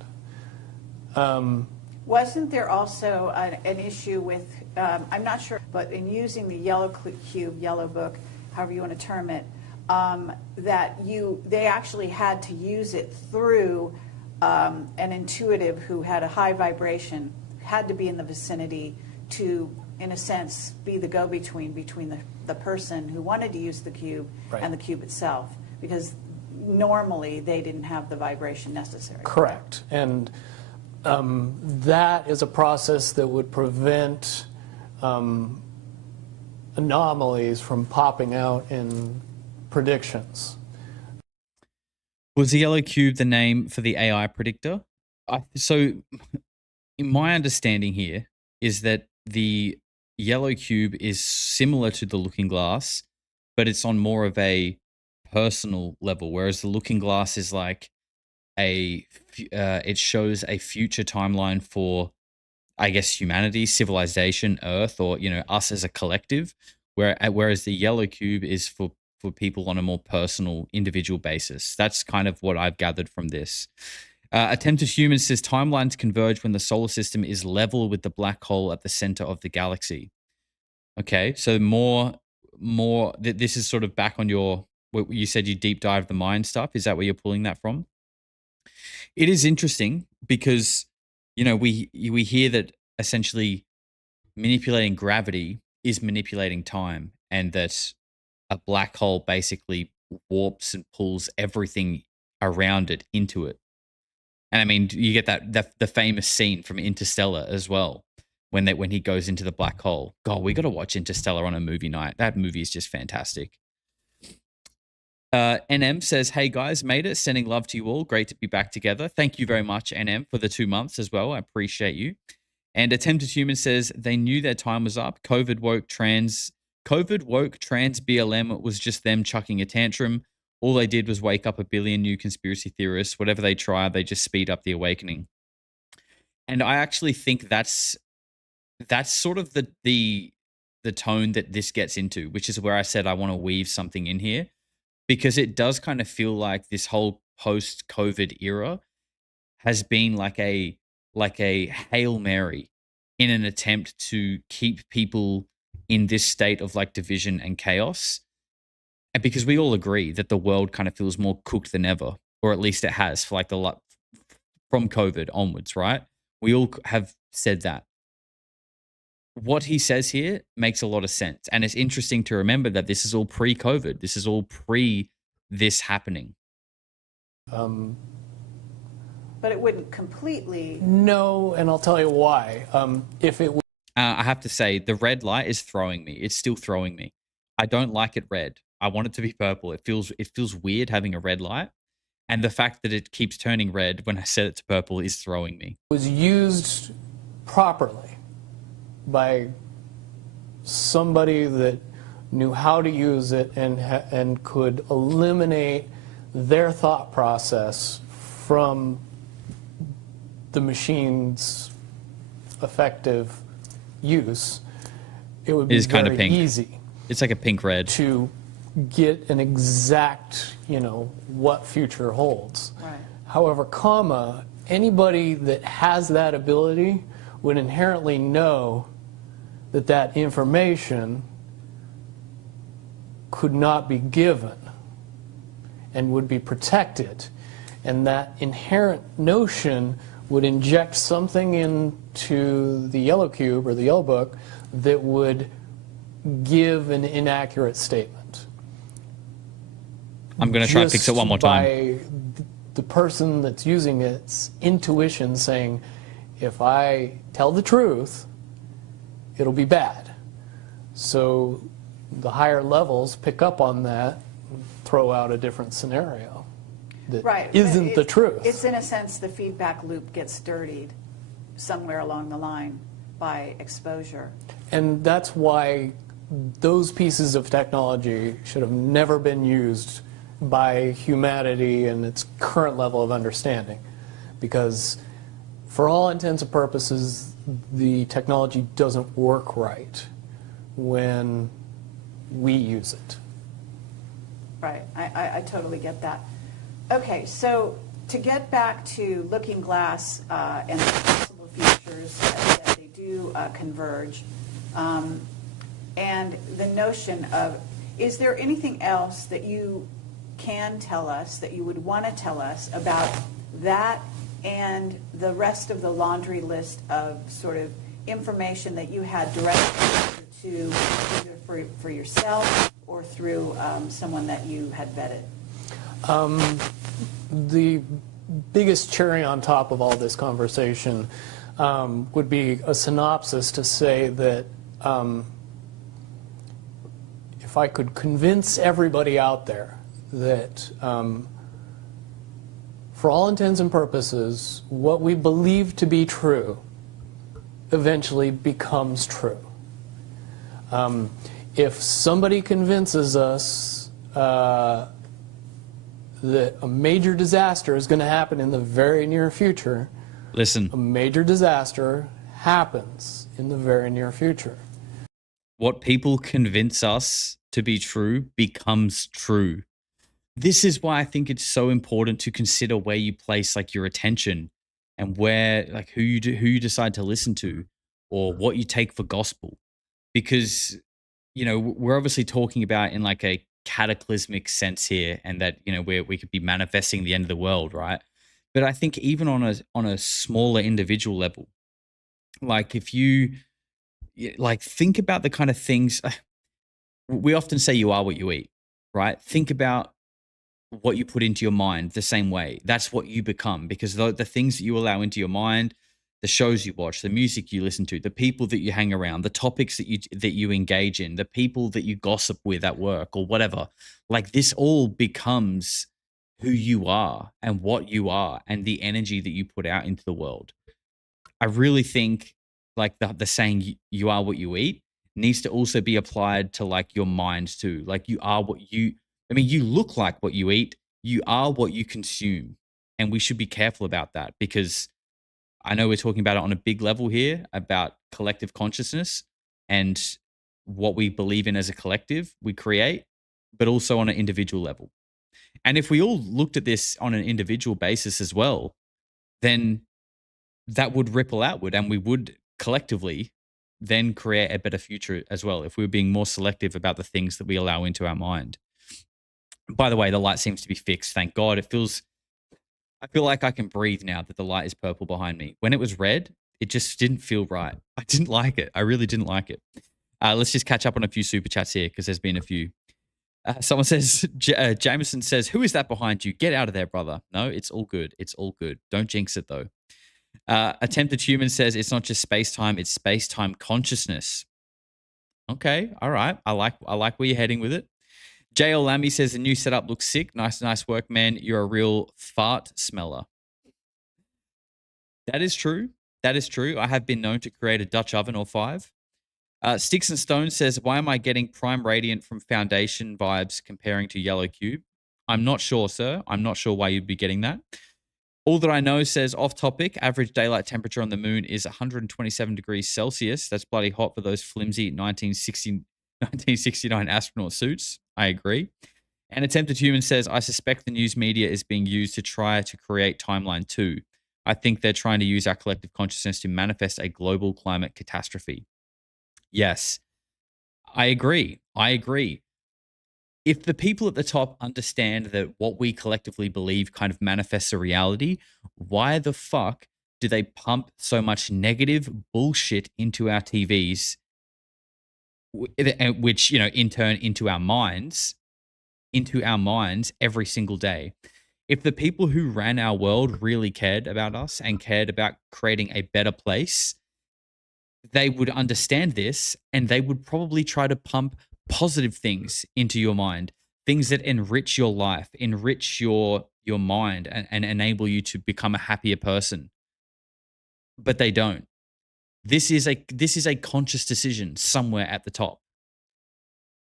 Wasn't there also an issue with, I'm not sure, but in using the Yellow Cube, Yellow Book, however you want to term it, that they actually had to use it through an intuitive who had a high vibration, had to be in the vicinity to, in a sense, be the go-between between the person who wanted to use the cube Right. and the cube itself, because normally they didn't have the vibration necessary. Correct. And that is a process that would prevent anomalies from popping out in predictions. Was the Yellow Cube the name for the AI predictor? So, in my understanding here is that the Yellow Cube is similar to the Looking Glass, but it's on more of a personal level, whereas the Looking Glass is like it shows a future timeline for, I guess, humanity, civilization, Earth, or us as a collective. Whereas the Yellow Cube is for people on a more personal, individual basis. That's kind of what I've gathered from this. Attempted Human says timelines converge when the solar system is level with the black hole at the center of the galaxy. Okay, so this is sort of back on what you said you deep dive the mind stuff. Is that where you're pulling that from? It is interesting because, we hear that essentially manipulating gravity is manipulating time, and that a black hole basically warps and pulls everything around it into it. And I mean, you get the famous scene from Interstellar as well, when he goes into the black hole. God, we got to watch Interstellar on a movie night. That movie is just fantastic. NM says, hey guys, made it. Sending love to you all. Great to be back together. Thank you very much, NM, for the 2 months as well. I appreciate you. And Attempted Human says they knew their time was up. COVID woke trans BLM was just them chucking a tantrum. All they did was wake up a billion new conspiracy theorists. Whatever they try, they just speed up the awakening. And I actually think that's sort of the tone that this gets into, which is where I said I want to weave something in here, because it does kind of feel like this whole post-COVID era has been like a Hail Mary in an attempt to keep people in this state of like division and chaos. And because we all agree that the world kind of feels more cooked than ever, or at least it has for like from COVID onwards, right? We all have said that. What he says here makes a lot of sense. And it's interesting to remember that this is all pre-COVID. This is all this happening. But it wouldn't completely. No, and I'll tell you why. If it I have to say, the red light is throwing me. It's still throwing me. I don't like it red. I want it to be purple. It feels weird having a red light. And the fact that it keeps turning red when I set it to purple is throwing me. Was used properly by somebody that knew how to use it and could eliminate their thought process from the machine's effective use, it would be kind of very pink. easy It's like a pink red. to get an exact, what future holds. Right. However, anybody that has that ability would inherently know that that information could not be given and would be protected. And that inherent notion would inject something into the yellow cube or the yellow book that would give an inaccurate statement. I'm going to try to fix it one more time. By the person that's using its intuition saying, if I tell the truth, it'll be bad. So the higher levels pick up on that, throw out a different scenario that Right. isn't the truth. It's in a sense the feedback loop gets dirtied somewhere along the line by exposure. And that's why those pieces of technology should have never been used by humanity in its current level of understanding. Because for all intents and purposes, the technology doesn't work right when we use it. Right, I totally get that. Okay, so to get back to Looking Glass and the possible futures that they do converge, and the notion of, is there anything else that you can tell us, that you would want to tell us about that and the rest of the laundry list of sort of information that you had direct exposure to, either for yourself or through someone that you had vetted? The biggest cherry on top of all this conversation would be a synopsis to say that if I could convince everybody out there that for all intents and purposes, what we believe to be true eventually becomes true. If somebody convinces us that a major disaster is going to happen in the very near future, Listen, a major disaster happens in the very near future. what people convince us to be true becomes true. This is why I think it's so important to consider where you place like your attention and where like who you decide to listen to or what you take for gospel. Because we're obviously talking about in like a cataclysmic sense here, and that we could be manifesting the end of the world, right? But I think even on a smaller individual level, like if you like think about the kind of things we often say, you are what you eat, right? Think about what you put into your mind the same way. That's what you become, because the things that you allow into your mind, the shows you watch, the music you listen to, the people that you hang around, the topics that you engage in, the people that you gossip with at work or whatever, like this all becomes who you are and what you are and the energy that you put out into the world. I really think like the saying you are what you eat needs to also be applied to like your mind too. Like you look like what you eat, you are what you consume. And we should be careful about that, because I know we're talking about it on a big level here about collective consciousness and what we believe in as a collective we create, but also on an individual level. And if we all looked at this on an individual basis as well, then that would ripple outward and we would collectively then create a better future as well if we were being more selective about the things that we allow into our mind. By the way, the light seems to be fixed. Thank God. I feel like I can breathe now that the light is purple behind me. When it was red, it just didn't feel right. I didn't like it. I really didn't like it. Let's just catch up on a few super chats here because there's been a few. Someone says, Jameson says, who is that behind you? Get out of there, brother. No, it's all good. It's all good. Don't jinx it, though. Attempted Human says, it's not just space-time, it's space-time consciousness. Okay, all right. I like where you're heading with it. JL Lammy says the new setup looks sick. Nice work, man. You're a real fart smeller. That is true. That is true. I have been known to create a Dutch oven or 5. Sticks and Stones says, why am I getting Prime Radiant from Foundation vibes comparing to Yellow Cube? I'm not sure, sir. I'm not sure why you'd be getting that. All That I Know says, off topic, average daylight temperature on the moon is 127 degrees Celsius. That's bloody hot for those flimsy 1969 astronaut suits. I agree. And Attempted Human says, I suspect the news media is being used to try to create Timeline 2. I think they're trying to use our collective consciousness to manifest a global climate catastrophe. Yes, I agree. If the people at the top understand that what we collectively believe kind of manifests a reality, why the fuck do they pump so much negative bullshit into our TVs, which, in turn into our minds every single day? If the people who ran our world really cared about us and cared about creating a better place, they would understand this and they would probably try to pump positive things into your mind, things that enrich your life, enrich your mind and enable you to become a happier person. But they don't. This is a conscious decision somewhere at the top.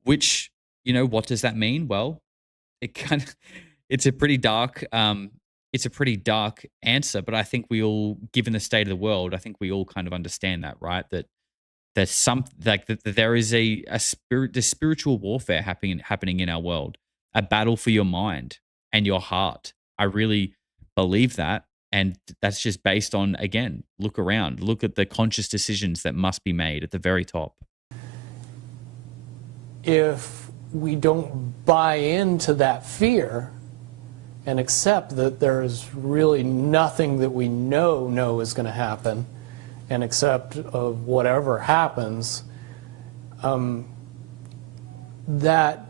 Which, what does that mean? Well, it's a pretty dark answer, but I think we all, given the state of the world, I think we all kind of understand that, right? That there's that there is there's spiritual warfare happening in our world, a battle for your mind and your heart. I really believe that, and that's just based on, again, look around, look at the conscious decisions that must be made at the very top. If we don't buy into that fear and accept that there's really nothing that we know is going to happen, and accept of whatever happens, that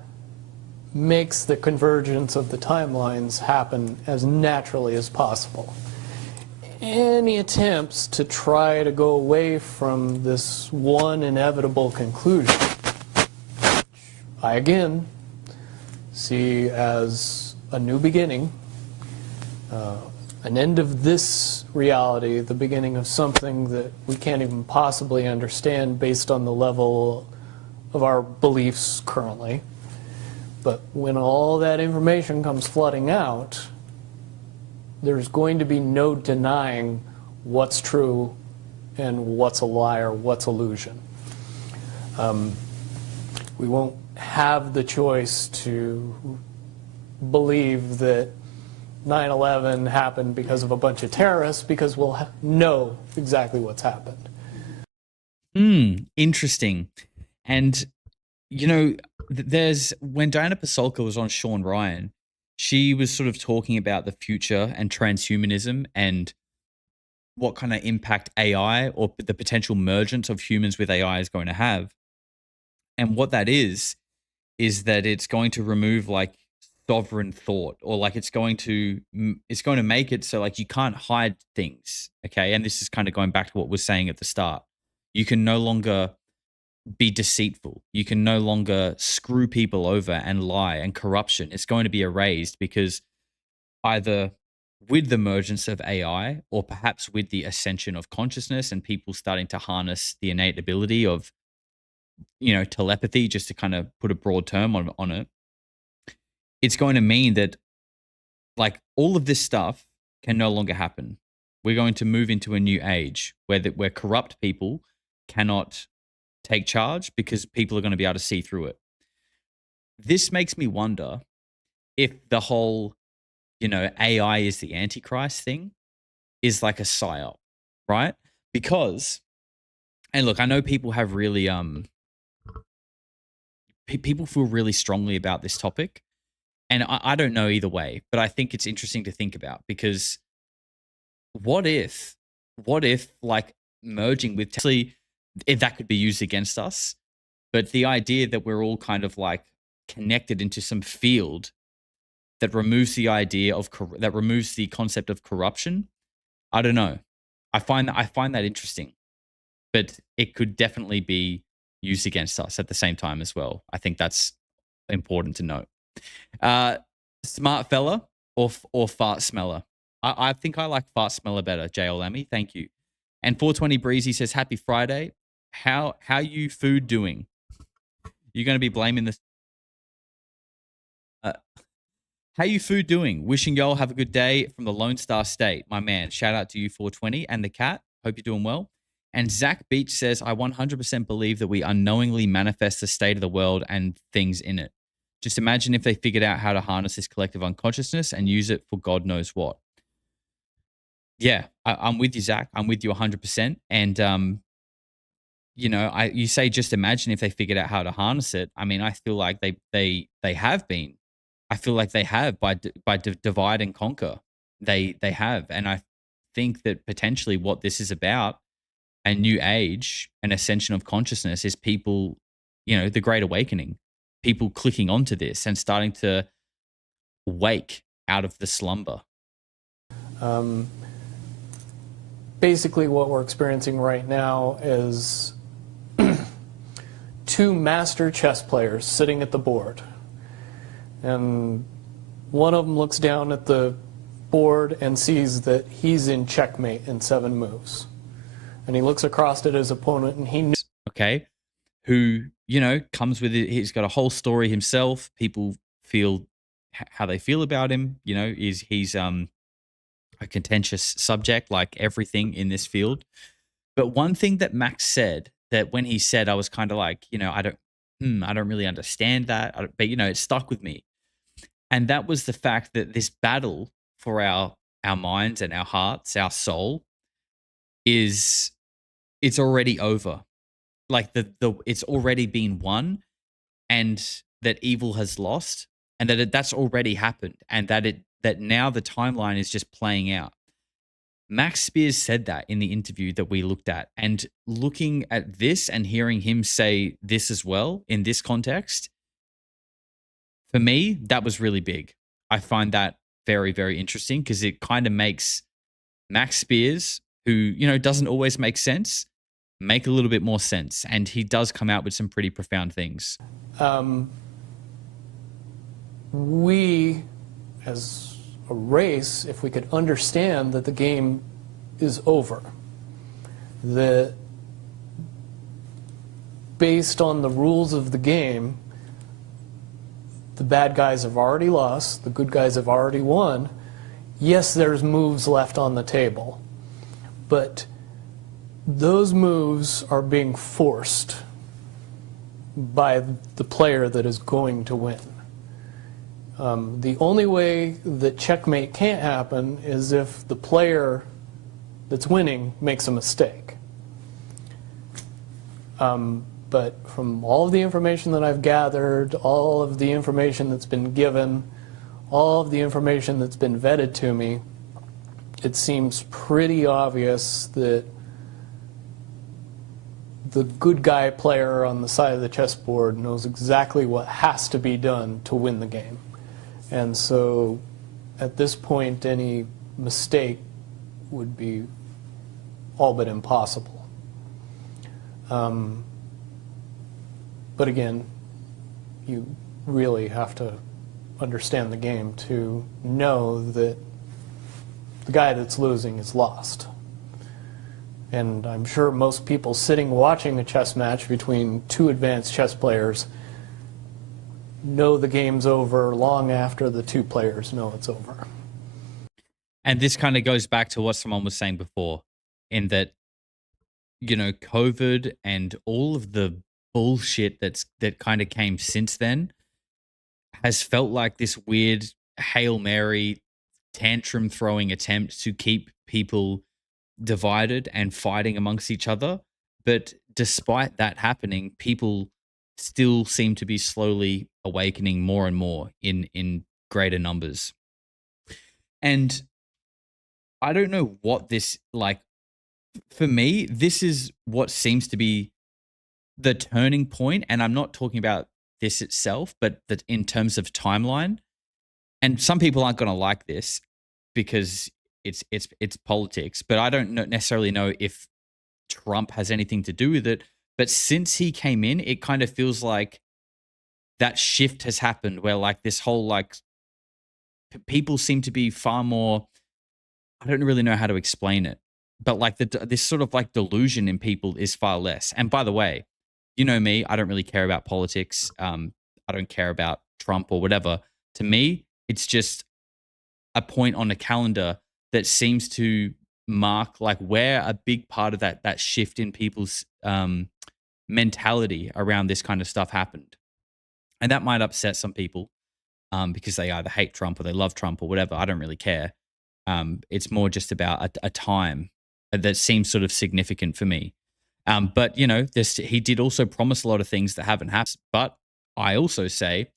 makes the convergence of the timelines happen as naturally as possible. Any attempts to try to go away from this one inevitable conclusion, I again see as a new beginning, an end of this reality, the beginning of something that we can't even possibly understand based on the level of our beliefs currently. But when all that information comes flooding out, there's going to be no denying what's true and what's a lie or what's illusion. We won't have the choice to believe that 9/11 happened because of a bunch of terrorists, because we'll know exactly what's happened. Interesting. And, there's, when Diana Pasulka was on Sean Ryan, she was sort of talking about the future and transhumanism and what kind of impact AI or the potential mergence of humans with AI is going to have. And what that is that it's going to remove sovereign thought, or it's going to make it so you can't hide things. Okay. And this is kind of going back to what we're saying at the start. You can no longer be deceitful. You can no longer screw people over and lie, and corruption. It's going to be erased, because either with the emergence of AI, or perhaps with the ascension of consciousness and people starting to harness the innate ability of, telepathy, just to kind of put a broad term on it, it's going to mean that all of this stuff can no longer happen. We're going to move into a new age where corrupt people cannot take charge, because people are going to be able to see through it. This makes me wonder if the whole, AI is the Antichrist thing is like a psyop, right? Because, and look, I know people have really, people feel really strongly about this topic. And I don't know either way, but I think it's interesting to think about, because what if merging with, if that could be used against us, but the idea that we're all kind of connected into some field that removes the idea of, that removes the concept of corruption. I don't know. I find that interesting, but it could definitely be used against us at the same time as well. I think that's important to note. Smart fella or fart smeller? I think I like fart smeller better. J. Lemmy, thank you. And 420 Breezy says, "Happy Friday. How you food doing? You're going to be blaming this. How you food doing? Wishing y'all have a good day from the Lone Star State, my man. Shout out to you, 420 and the cat. Hope you're doing well." And Zach Beach says, "I 100% believe that we unknowingly manifest the state of the world and things in it. Just imagine if they figured out how to harness this collective unconsciousness and use it for God knows what." Yeah, I'm with you, Zach. I'm with you 100%. And you say just imagine if they figured out how to harness it. I mean, I feel like they have been. I feel like they have by divide and conquer. They have, and I think that potentially what this is about, a new age, an ascension of consciousness, is people, the Great Awakening, people clicking onto this and starting to wake out of the slumber. Basically, what we're experiencing right now is two master chess players sitting at the board. And one of them looks down at the board and sees that he's in checkmate in 7 moves. And he looks across at his opponent and he knows. Okay. Who, comes with it. He's got a whole story himself. People feel how they feel about him. He's a contentious subject, like everything in this field. But one thing that Max said, that when he said, I was kind of like, I don't really understand that. But, it stuck with me. And that was the fact that this battle for our minds and our hearts, our soul, it's already over. Like it's already been won, and that evil has lost, and that's already happened, and that now the timeline is just playing out. Max Spears said that in the interview that we looked at, and looking at this and hearing him say this as well in this context, for me, that was really big. I find that very, very interesting because it kind of makes Max Spears, who, doesn't always make sense, make a little bit more sense. And he does come out with some pretty profound things. We, as a race, if we could understand that the game is over, that based on the rules of the game, the bad guys have already lost, the good guys have already won. Yes, there's moves left on the table, but those moves are being forced by the player that is going to win. The only way that checkmate can't happen is if the player that's winning makes a mistake. But from all of the information that I've gathered, all of the information that's been given, all of the information that's been vetted to me, it seems pretty obvious that the good guy player on the side of the chessboard knows exactly what has to be done to win the game. And so at this point, any mistake would be all but impossible. But again, you really have to understand the game to know that the guy that's losing is lost. And I'm sure most people sitting watching a chess match between two advanced chess players know the game's over long after the two players know it's over. And this kind of goes back to what someone was saying before, in that, COVID and all of the bullshit that kind of came since then has felt like this weird Hail Mary tantrum throwing attempt to keep people divided and fighting amongst each other. But despite that happening, people still seem to be slowly awakening more and more in greater numbers. And I don't know what this, like, for me, this is what seems to be the turning point. And I'm not talking about this itself, but that in terms of timeline. And some people aren't going to like this because it's politics, but I don't necessarily know if Trump has anything to do with it. But since he came in, it kind of feels like that shift has happened where like this whole like people seem to be far more, I don't really know how to explain it, but like this sort of like delusion in people is far less. And by the way, you know me, I don't really care about politics. I don't care about Trump or whatever. To me, it's just a point on a calendar that seems to mark like where a big part of that shift in people's mentality around this kind of stuff happened. And that might upset some people because they either hate Trump or they love Trump or whatever. I don't really care. It's more just about a time that seems sort of significant for me. But, you know, he did also promise a lot of things that haven't happened. But I also say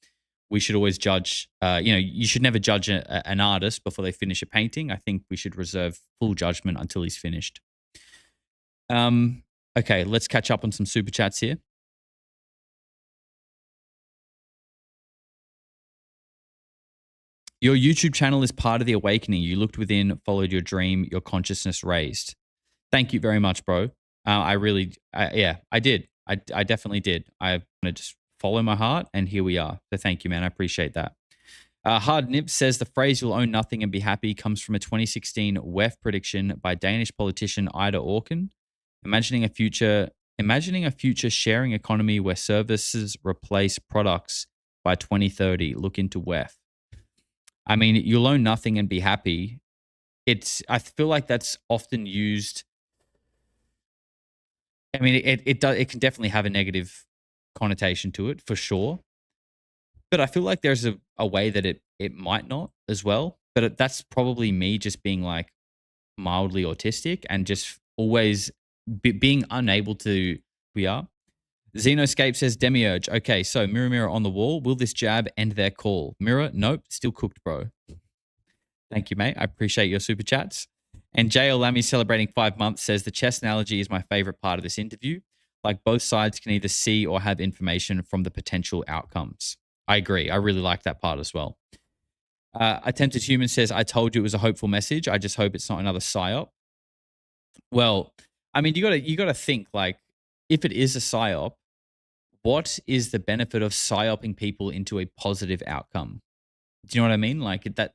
we should always judge, you know, you should never judge an artist before they finish a painting. I think we should reserve full judgment until he's finished. Okay, let's catch up on some super chats here. Your YouTube channel is part of the awakening. You looked within, followed your dream, your consciousness raised. Thank you very much, bro. I did. I definitely did. I want to just follow my heart, and here we are. So thank you, man. I appreciate that. Hard Nip says the phrase "you'll own nothing and be happy" comes from a 2016 WEF prediction by Danish politician Ida Auken, imagining a future sharing economy where services replace products by 2030. Look into WEF. I mean, you'll own nothing and be happy. I feel like that's often used. I mean, it can definitely have a negative connotation to it for sure. But I feel like there's a way that it might not as well. But that's probably me just being like mildly autistic and just always being unable to. We are. Xenoscape says Demiurge. Okay, so mirror, mirror on the wall. Will this jab end their call? Mirror, nope, still cooked, bro. Thank you, mate. I appreciate your super chats. And JL Lammy celebrating 5 months says the chess analogy is my favorite part of this interview. Like both sides can either see or have information from the potential outcomes. I agree. I really like that part as well. Attempted Human says, I told you it was a hopeful message. I just hope it's not another psyop. Well, I mean, you gotta think like if it is a psyop, what is the benefit of psyoping people into a positive outcome? Do you know what I mean? Like that,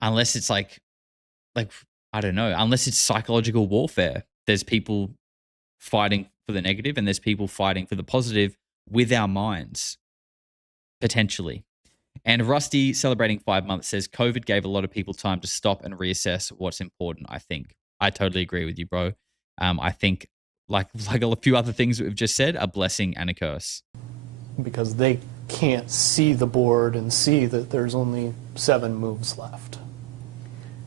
unless it's like I don't know, unless it's psychological warfare. There's people fighting for the negative and there's people fighting for the positive with our minds, potentially. And Rusty celebrating 5 months says COVID gave a lot of people time to stop and reassess what's important. I think I totally agree with you, bro. I think like a few other things that we've just said, a blessing and a curse. Because they can't see the board and see that there's only 7 moves left.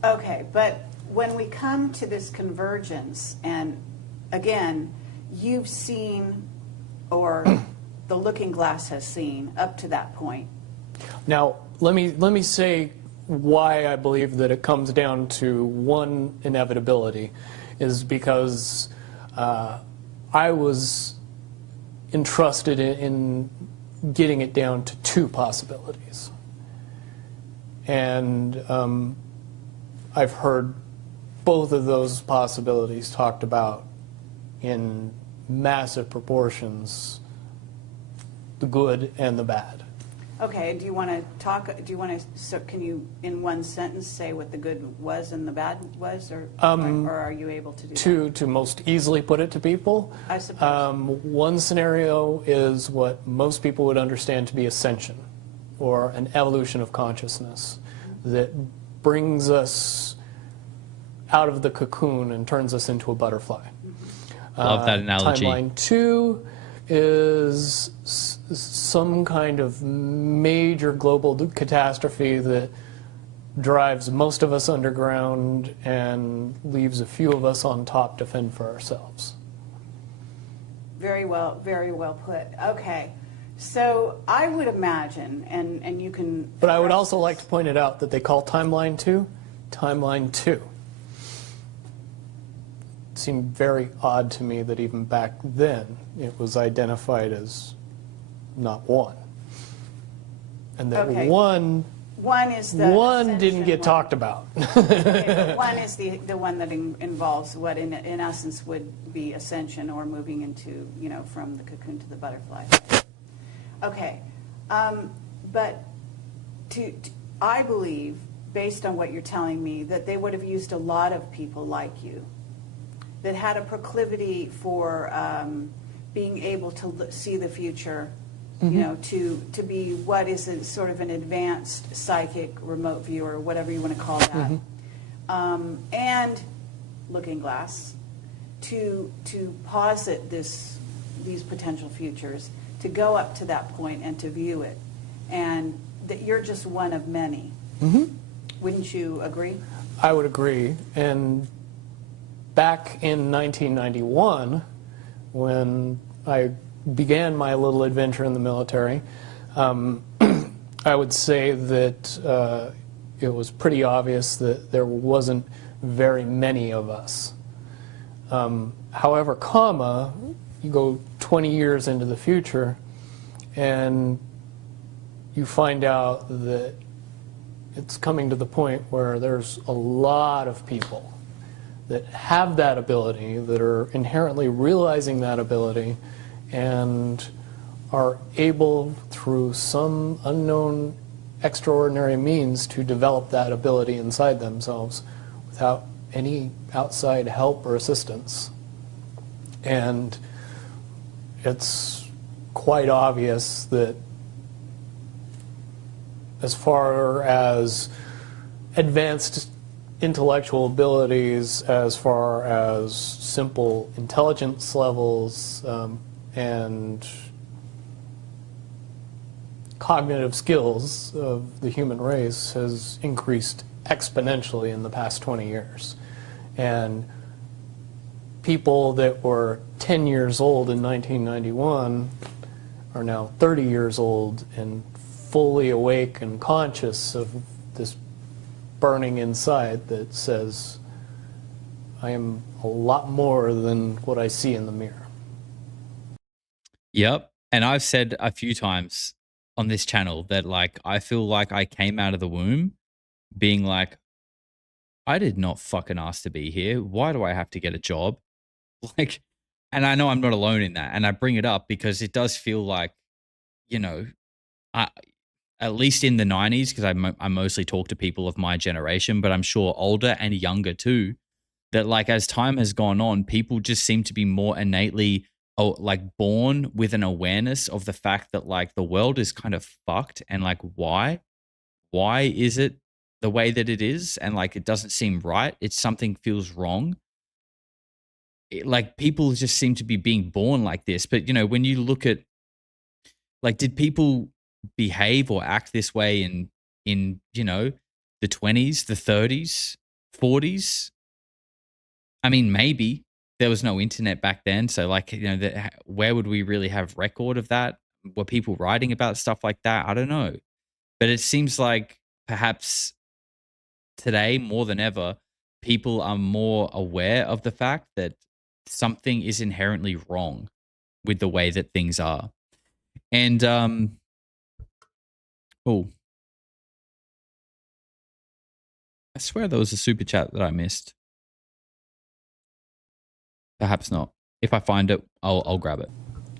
Okay, but when we come to this convergence, and again, you've seen, or the looking glass has seen up to that point. Now, let me say why I believe that it comes down to one inevitability, is because I was entrusted in getting it down to 2 possibilities. And I've heard both of those possibilities talked about in massive proportions, the good and the bad. Okay, do you want to talk, so can you in one sentence say what the good was and the bad was, or are you able to do that? To most easily put it to people, I suppose. One scenario is what most people would understand to be ascension, or an evolution of consciousness that brings us out of the cocoon and turns us into a butterfly. Love that analogy. Timeline 2 is some kind of major global catastrophe that drives most of us underground and leaves a few of us on top to fend for ourselves. Very well put. Okay, so I would imagine, and you can... But I would also like to point it out that they call Timeline 2, Timeline 2. It seemed very odd to me that even back then it was identified as not 1. And that Okay. one is the didn't ascension get one. talked about. Okay, but 1 is the one that involves what in essence would be ascension, or moving into, from the cocoon to the butterfly. Okay. But I believe, based on what you're telling me, that they would have used a lot of people like you that had a proclivity for being able to see the future, you know, to be what is a sort of an advanced psychic remote viewer, whatever you want to call that, and looking glass, to posit these potential futures, to go up to that point and to view it, and that you're just one of many. Wouldn't you agree? I would agree. And back in 1991, when I began my little adventure in the military, I would say that it was pretty obvious that there wasn't very many of us. However, you go 20 years into the future and you find out that it's coming to the point where there's a lot of people that have that ability, that are inherently realizing that ability, and are able, through some unknown extraordinary means, to develop that ability inside themselves without any outside help or assistance. And it's quite obvious that as far as advanced intellectual abilities, as far as simple intelligence levels, and cognitive skills of the human race has increased exponentially in the past 20 years. And people that were 10 years old in 1991 are now 30 years old and fully awake and conscious of this burning inside that says, I am a lot more than what I see in the mirror. Yep. And I've said a few times on this channel that, like, I feel like I came out of the womb being like, I did not fucking ask to be here. Why do I have to get a job? Like, and I know I'm not alone in that. And I bring it up because it does feel like, you know, at least in the 90s, because I mostly talk to people of my generation, but I'm sure older and younger too, that, like, as time has gone on, people just seem to be more innately like born with an awareness of the fact that, like, the world is kind of fucked, and like, why is it the way that it is? And like, it doesn't seem right. It's something feels wrong. Like, people just seem to be being born like this. But, you know, when you look at, like, did people behave or act this way in, you know, the 20s, the 30s, 40s? I mean, maybe. There was no internet back then, so, like, you know, where would we really have record of that? Were people writing about stuff like that? I don't know. But it seems like perhaps today, more than ever, people are more aware of the fact that something is inherently wrong with the way that things are. And oh, I swear there was a super chat that I missed. Perhaps not. If I find it, I'll grab it.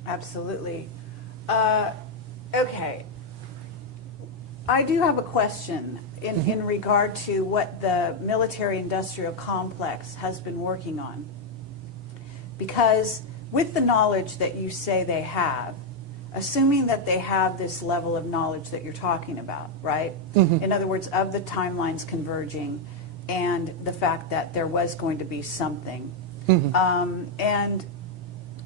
Absolutely. Okay. I do have a question in regard to what the military-industrial complex has been working on. Because with the knowledge that you say they have, assuming that they have this level of knowledge that you're talking about, right? In other words, of the timelines converging and the fact that there was going to be something. And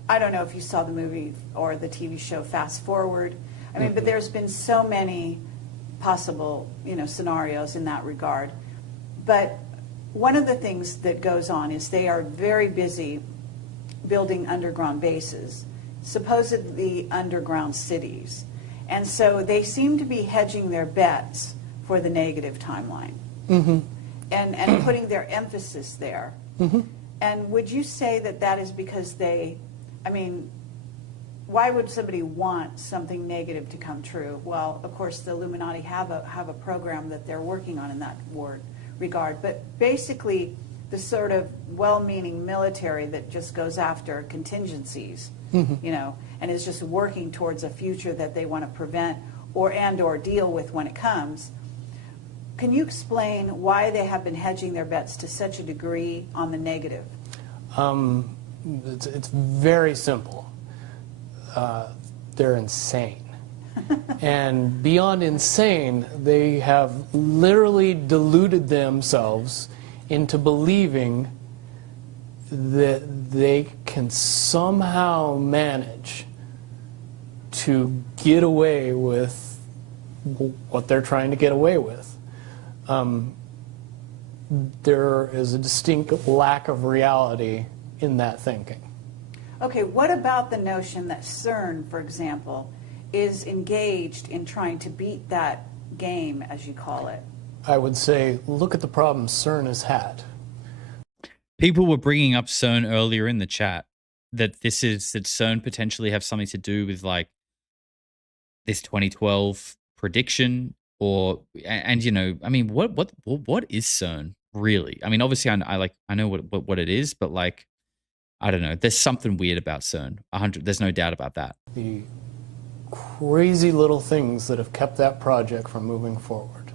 I don't know if you saw the movie or the TV show Fast Forward. I mean, but there's been so many possible, you know, scenarios in that regard. But one of the things that goes on is they are very busy building underground bases, supposedly underground cities. And so they seem to be hedging their bets for the negative timeline and putting their emphasis there. And would you say that that is because they, I mean, why would somebody want something negative to come true? Well, of course, the Illuminati have a program that they're working on in that regard. But basically, the sort of well-meaning military that just goes after contingencies, you know, and is just working towards a future that they want to prevent or deal with when it comes. Can you explain why they have been hedging their bets to such a degree on the negative? It's very simple. They're insane. And beyond insane, they have literally deluded themselves into believing that they can somehow manage to get away with what they're trying to get away with. There is a distinct lack of reality in that thinking. Okay, what about the notion that CERN, for example, is engaged in trying to beat that game, as you call it? I would say, look at the problems CERN has had. People were bringing up CERN earlier in the chat, that CERN potentially have something to do with like this 2012 prediction, and you know, I mean, what is CERN really? I mean, obviously, I know what it is, but like, I don't know. There's something weird about CERN. There's no doubt about that. The crazy little things that have kept that project from moving forward.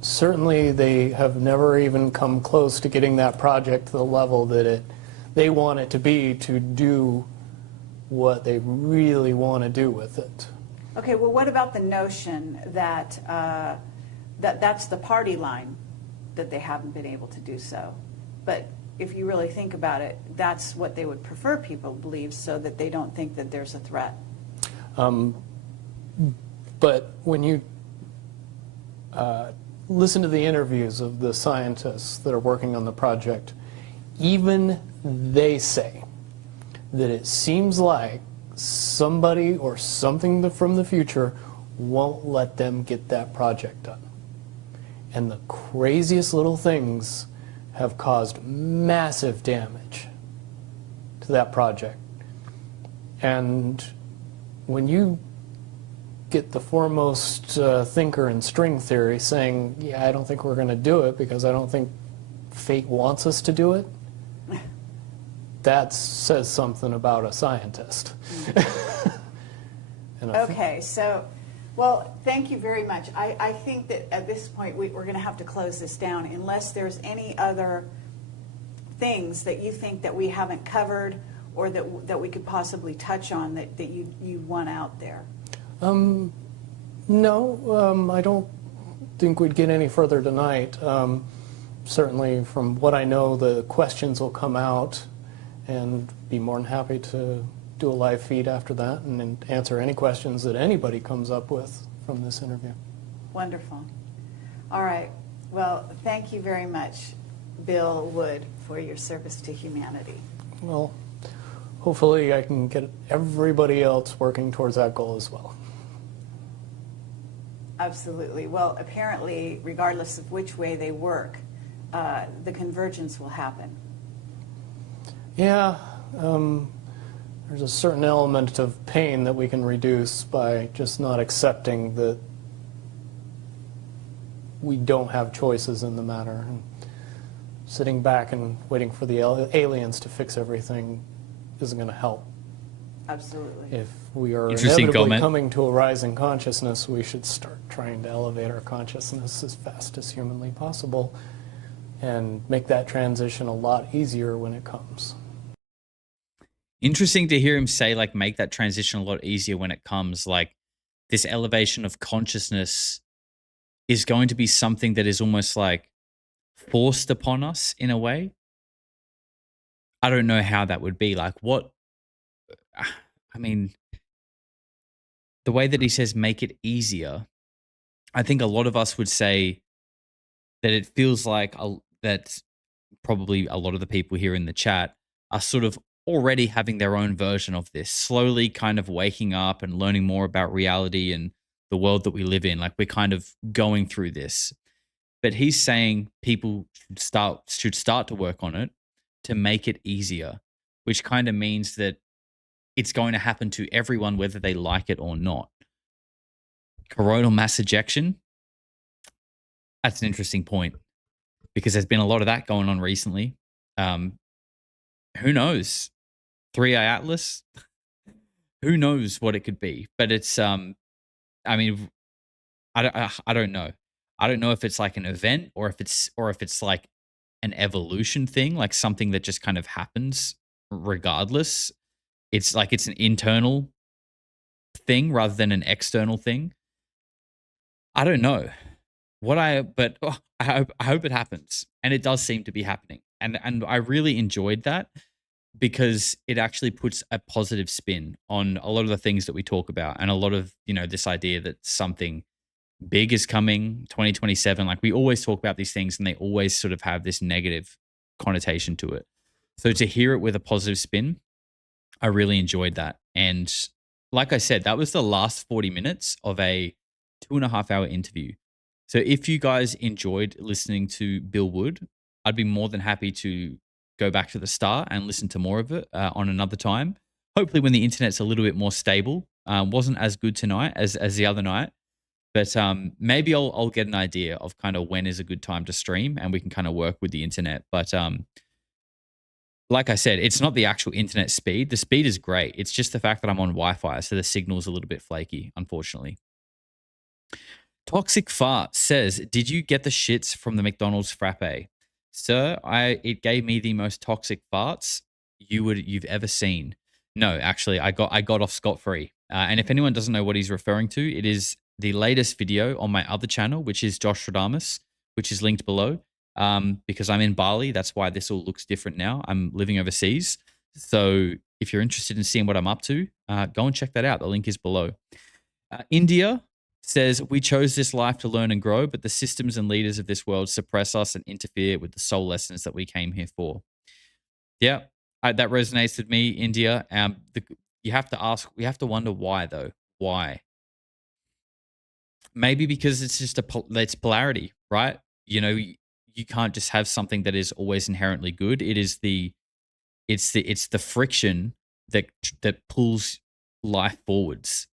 Certainly, they have never even come close to getting that project to the level that they want it to be to do what they really want to do with it. Okay, well, what about the notion that that's the party line, that they haven't been able to do so? But if you really think about it, that's what they would prefer people believe, so that they don't think that there's a threat. But when you listen to the interviews of the scientists that are working on the project, even they say that it seems like somebody or something from the future won't let them get that project done. And the craziest little things have caused massive damage to that project. And when you get the foremost thinker in string theory saying, yeah, I don't think we're going to do it because I don't think fate wants us to do it, that says something about a scientist. Okay, so, well, thank you very much. I think that at this point we're going to have to close this down unless there's any other things that you think that we haven't covered or that we could possibly touch on that you want out there. No, I don't think we'd get any further tonight. Certainly, from what I know, the questions will come out, and be more than happy to do a live feed after that and answer any questions that anybody comes up with from this interview. Wonderful. All right. Well, thank you very much, Bill Wood, for your service to humanity. Well, hopefully I can get everybody else working towards that goal as well. Absolutely. Well, apparently, regardless of which way they work, the convergence will happen. Yeah, there's a certain element of pain that we can reduce by just not accepting that we don't have choices in the matter. And sitting back and waiting for the aliens to fix everything isn't going to help. Absolutely. If we are Interesting inevitably comment. coming to a rise in consciousness, we should start trying to elevate our consciousness as fast as humanly possible and make that transition a lot easier when it comes. Interesting to hear him say, like, make that transition a lot easier when it comes. Like, this elevation of consciousness is going to be something that is almost like forced upon us in a way. I don't know how that would be. Like, what? I mean, the way that he says make it easier, I think a lot of us would say that it feels like that probably a lot of the people here in the chat are sort of already having their own version of this, slowly kind of waking up and learning more about reality and the world that we live in. Like, we're kind of going through this. But he's saying people should start to work on it to make it easier, which kind of means that it's going to happen to everyone whether they like it or not. Coronal mass ejection, That's an interesting point because there's been a lot of that going on recently. Who knows? 3i Atlas? Who knows what it could be? But it's I mean, I don't know. I don't know if it's like an event or if it's like an evolution thing, like something that just kind of happens regardless. It's like it's an internal thing rather than an external thing. I don't know. But I hope it happens. And it does seem to be happening. And I really enjoyed that because it actually puts a positive spin on a lot of the things that we talk about and a lot of, this idea that something big is coming 2027. Like we always talk about these things and they always sort of have this negative connotation to it. So to hear it with a positive spin, I really enjoyed that. And like I said, that was the last 40 minutes of a 2.5 hour interview. So if you guys enjoyed listening to Bill Wood, I'd be more than happy to go back to the start and listen to more of it on another time. Hopefully when the internet's a little bit more stable. Wasn't as good tonight as the other night. But maybe I'll get an idea of kind of when is a good time to stream and we can kind of work with the internet. But like I said, it's not the actual internet speed. The speed is great. It's just the fact that I'm on Wi-Fi, so the signal's a little bit flaky, unfortunately. Toxic Fart says, did you get the shits from the McDonald's frappe? Sir, it gave me the most toxic farts you've ever seen. No, actually, I got off scot-free. And if anyone doesn't know what he's referring to, it is the latest video on my other channel, which is Josh Stradamus, which is linked below. Because I'm in Bali, that's why this all looks different now. I'm living overseas. So if you're interested in seeing what I'm up to, go and check that out. The link is below. India says, we chose this life to learn and grow, but the systems and leaders of this world suppress us and interfere with the soul lessons that we came here for. Yeah, that resonates with me, India. You have to ask, we have to wonder why, though. Why? Maybe because it's just it's polarity, right? You can't just have something that is always inherently good. It's the friction that pulls life forwards.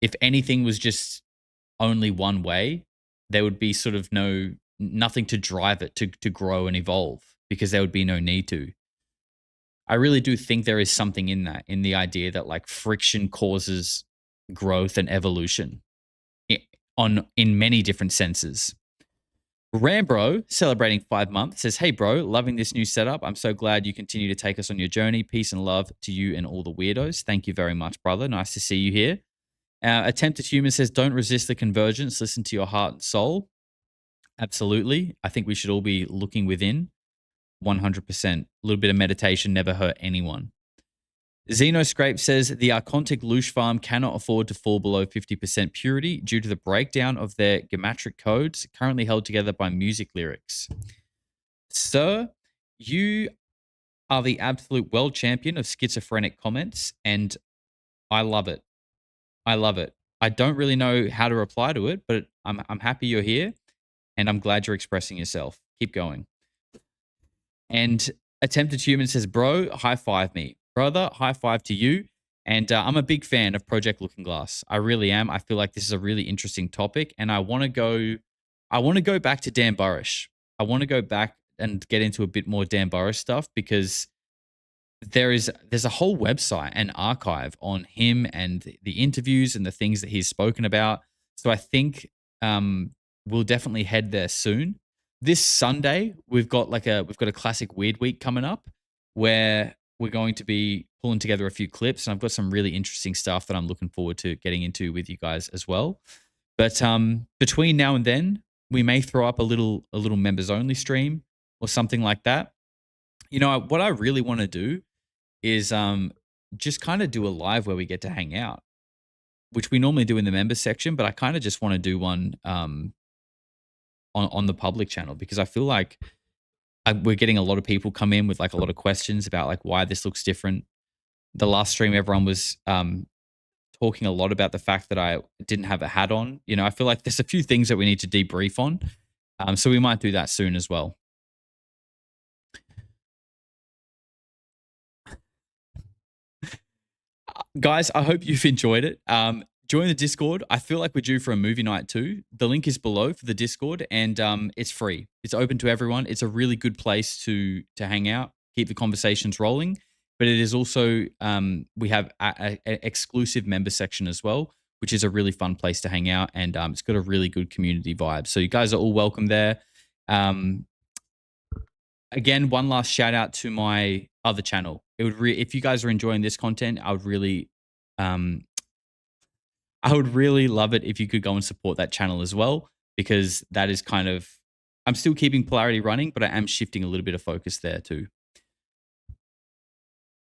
If anything was just only one way, there would be sort of nothing to drive it to grow and evolve because there would be no need to. I really do think there is something in that, in the idea that like friction causes growth and evolution in many different senses. Rambro, celebrating 5 months, says, hey, bro, loving this new setup. I'm so glad you continue to take us on your journey. Peace and love to you and all the weirdos. Thank you very much, brother. Nice to see you here. Attempted Human says, don't resist the convergence. Listen to your heart and soul. Absolutely. I think we should all be looking within 100%. A little bit of meditation never hurt anyone. Xenoscrape says, the Archontic Loosh farm cannot afford to fall below 50% purity due to the breakdown of their geometric codes currently held together by music lyrics. Sir, you are the absolute world champion of schizophrenic comments, and I love it. I love it. I don't really know how to reply to it, but I'm happy you're here, and I'm glad you're expressing yourself. Keep going. And Attempted Human says, bro, high five me. Brother, high five to you. And I'm a big fan of Project Looking Glass. I really am. I feel like this is a really interesting topic, and I want to go back to Dan Burrish. I want to go back and get into a bit more Dan Burrish stuff because there's a whole website and archive on him and the interviews and the things that he's spoken about. So I think we'll definitely head there soon. This Sunday, we've got a classic Weird Week coming up where we're going to be pulling together a few clips, and I've got some really interesting stuff that I'm looking forward to getting into with you guys as well. But between now and then, we may throw up a little members only stream or something like that. What I really want to do is just kind of do a live where we get to hang out, which we normally do in the members section, but I kind of just want to do one on the public channel because I feel like we're getting a lot of people come in with like a lot of questions about like why this looks different. The last stream, everyone was talking a lot about the fact that I didn't have a hat on. I feel like there's a few things that we need to debrief on. So we might do that soon as well. Guys, I hope you've enjoyed it. join the Discord. I feel like we're due for a movie night too. The link is below for the Discord, and it's free. It's open to everyone. It's a really good place to hang out, keep the conversations rolling. But it is also we have an exclusive member section as well, which is a really fun place to hang out, and it's got a really good community vibe. So you guys are all welcome there. Again, one last shout out to my other channel. It would if you guys are enjoying this content, I would really love it if you could go and support that channel as well, because that is kind of, I'm still keeping Polarity running, but I am shifting a little bit of focus there too.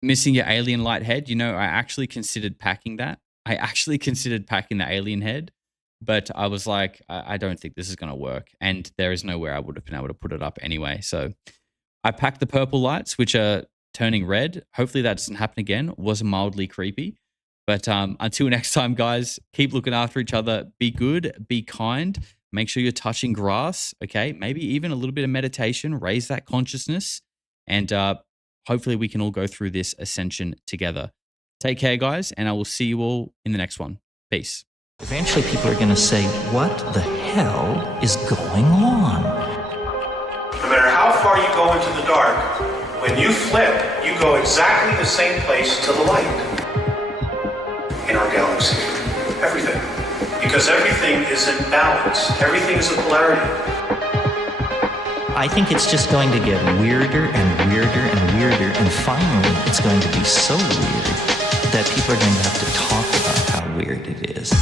Missing your alien light head. You know, I actually considered packing that. I actually considered packing the alien head, but I was like, I don't think this is going to work. And there is nowhere I would have been able to put it up anyway. So I packed the purple lights, which are turning red. Hopefully that doesn't happen again. It was mildly creepy. But until next time, guys, keep looking after each other. Be good, be kind. Make sure you're touching grass, okay? Maybe even a little bit of meditation. Raise that consciousness. And hopefully we can all go through this ascension together. Take care, guys, and I will see you all in the next one. Peace. Eventually people are going to say, what the hell is going on? No matter how far you go into the dark, when you flip, you go exactly the same place to the light in our galaxy. Everything. Because everything is in balance. Everything is a polarity. I think it's just going to get weirder and weirder and weirder, and finally it's going to be so weird that people are going to have to talk about how weird it is.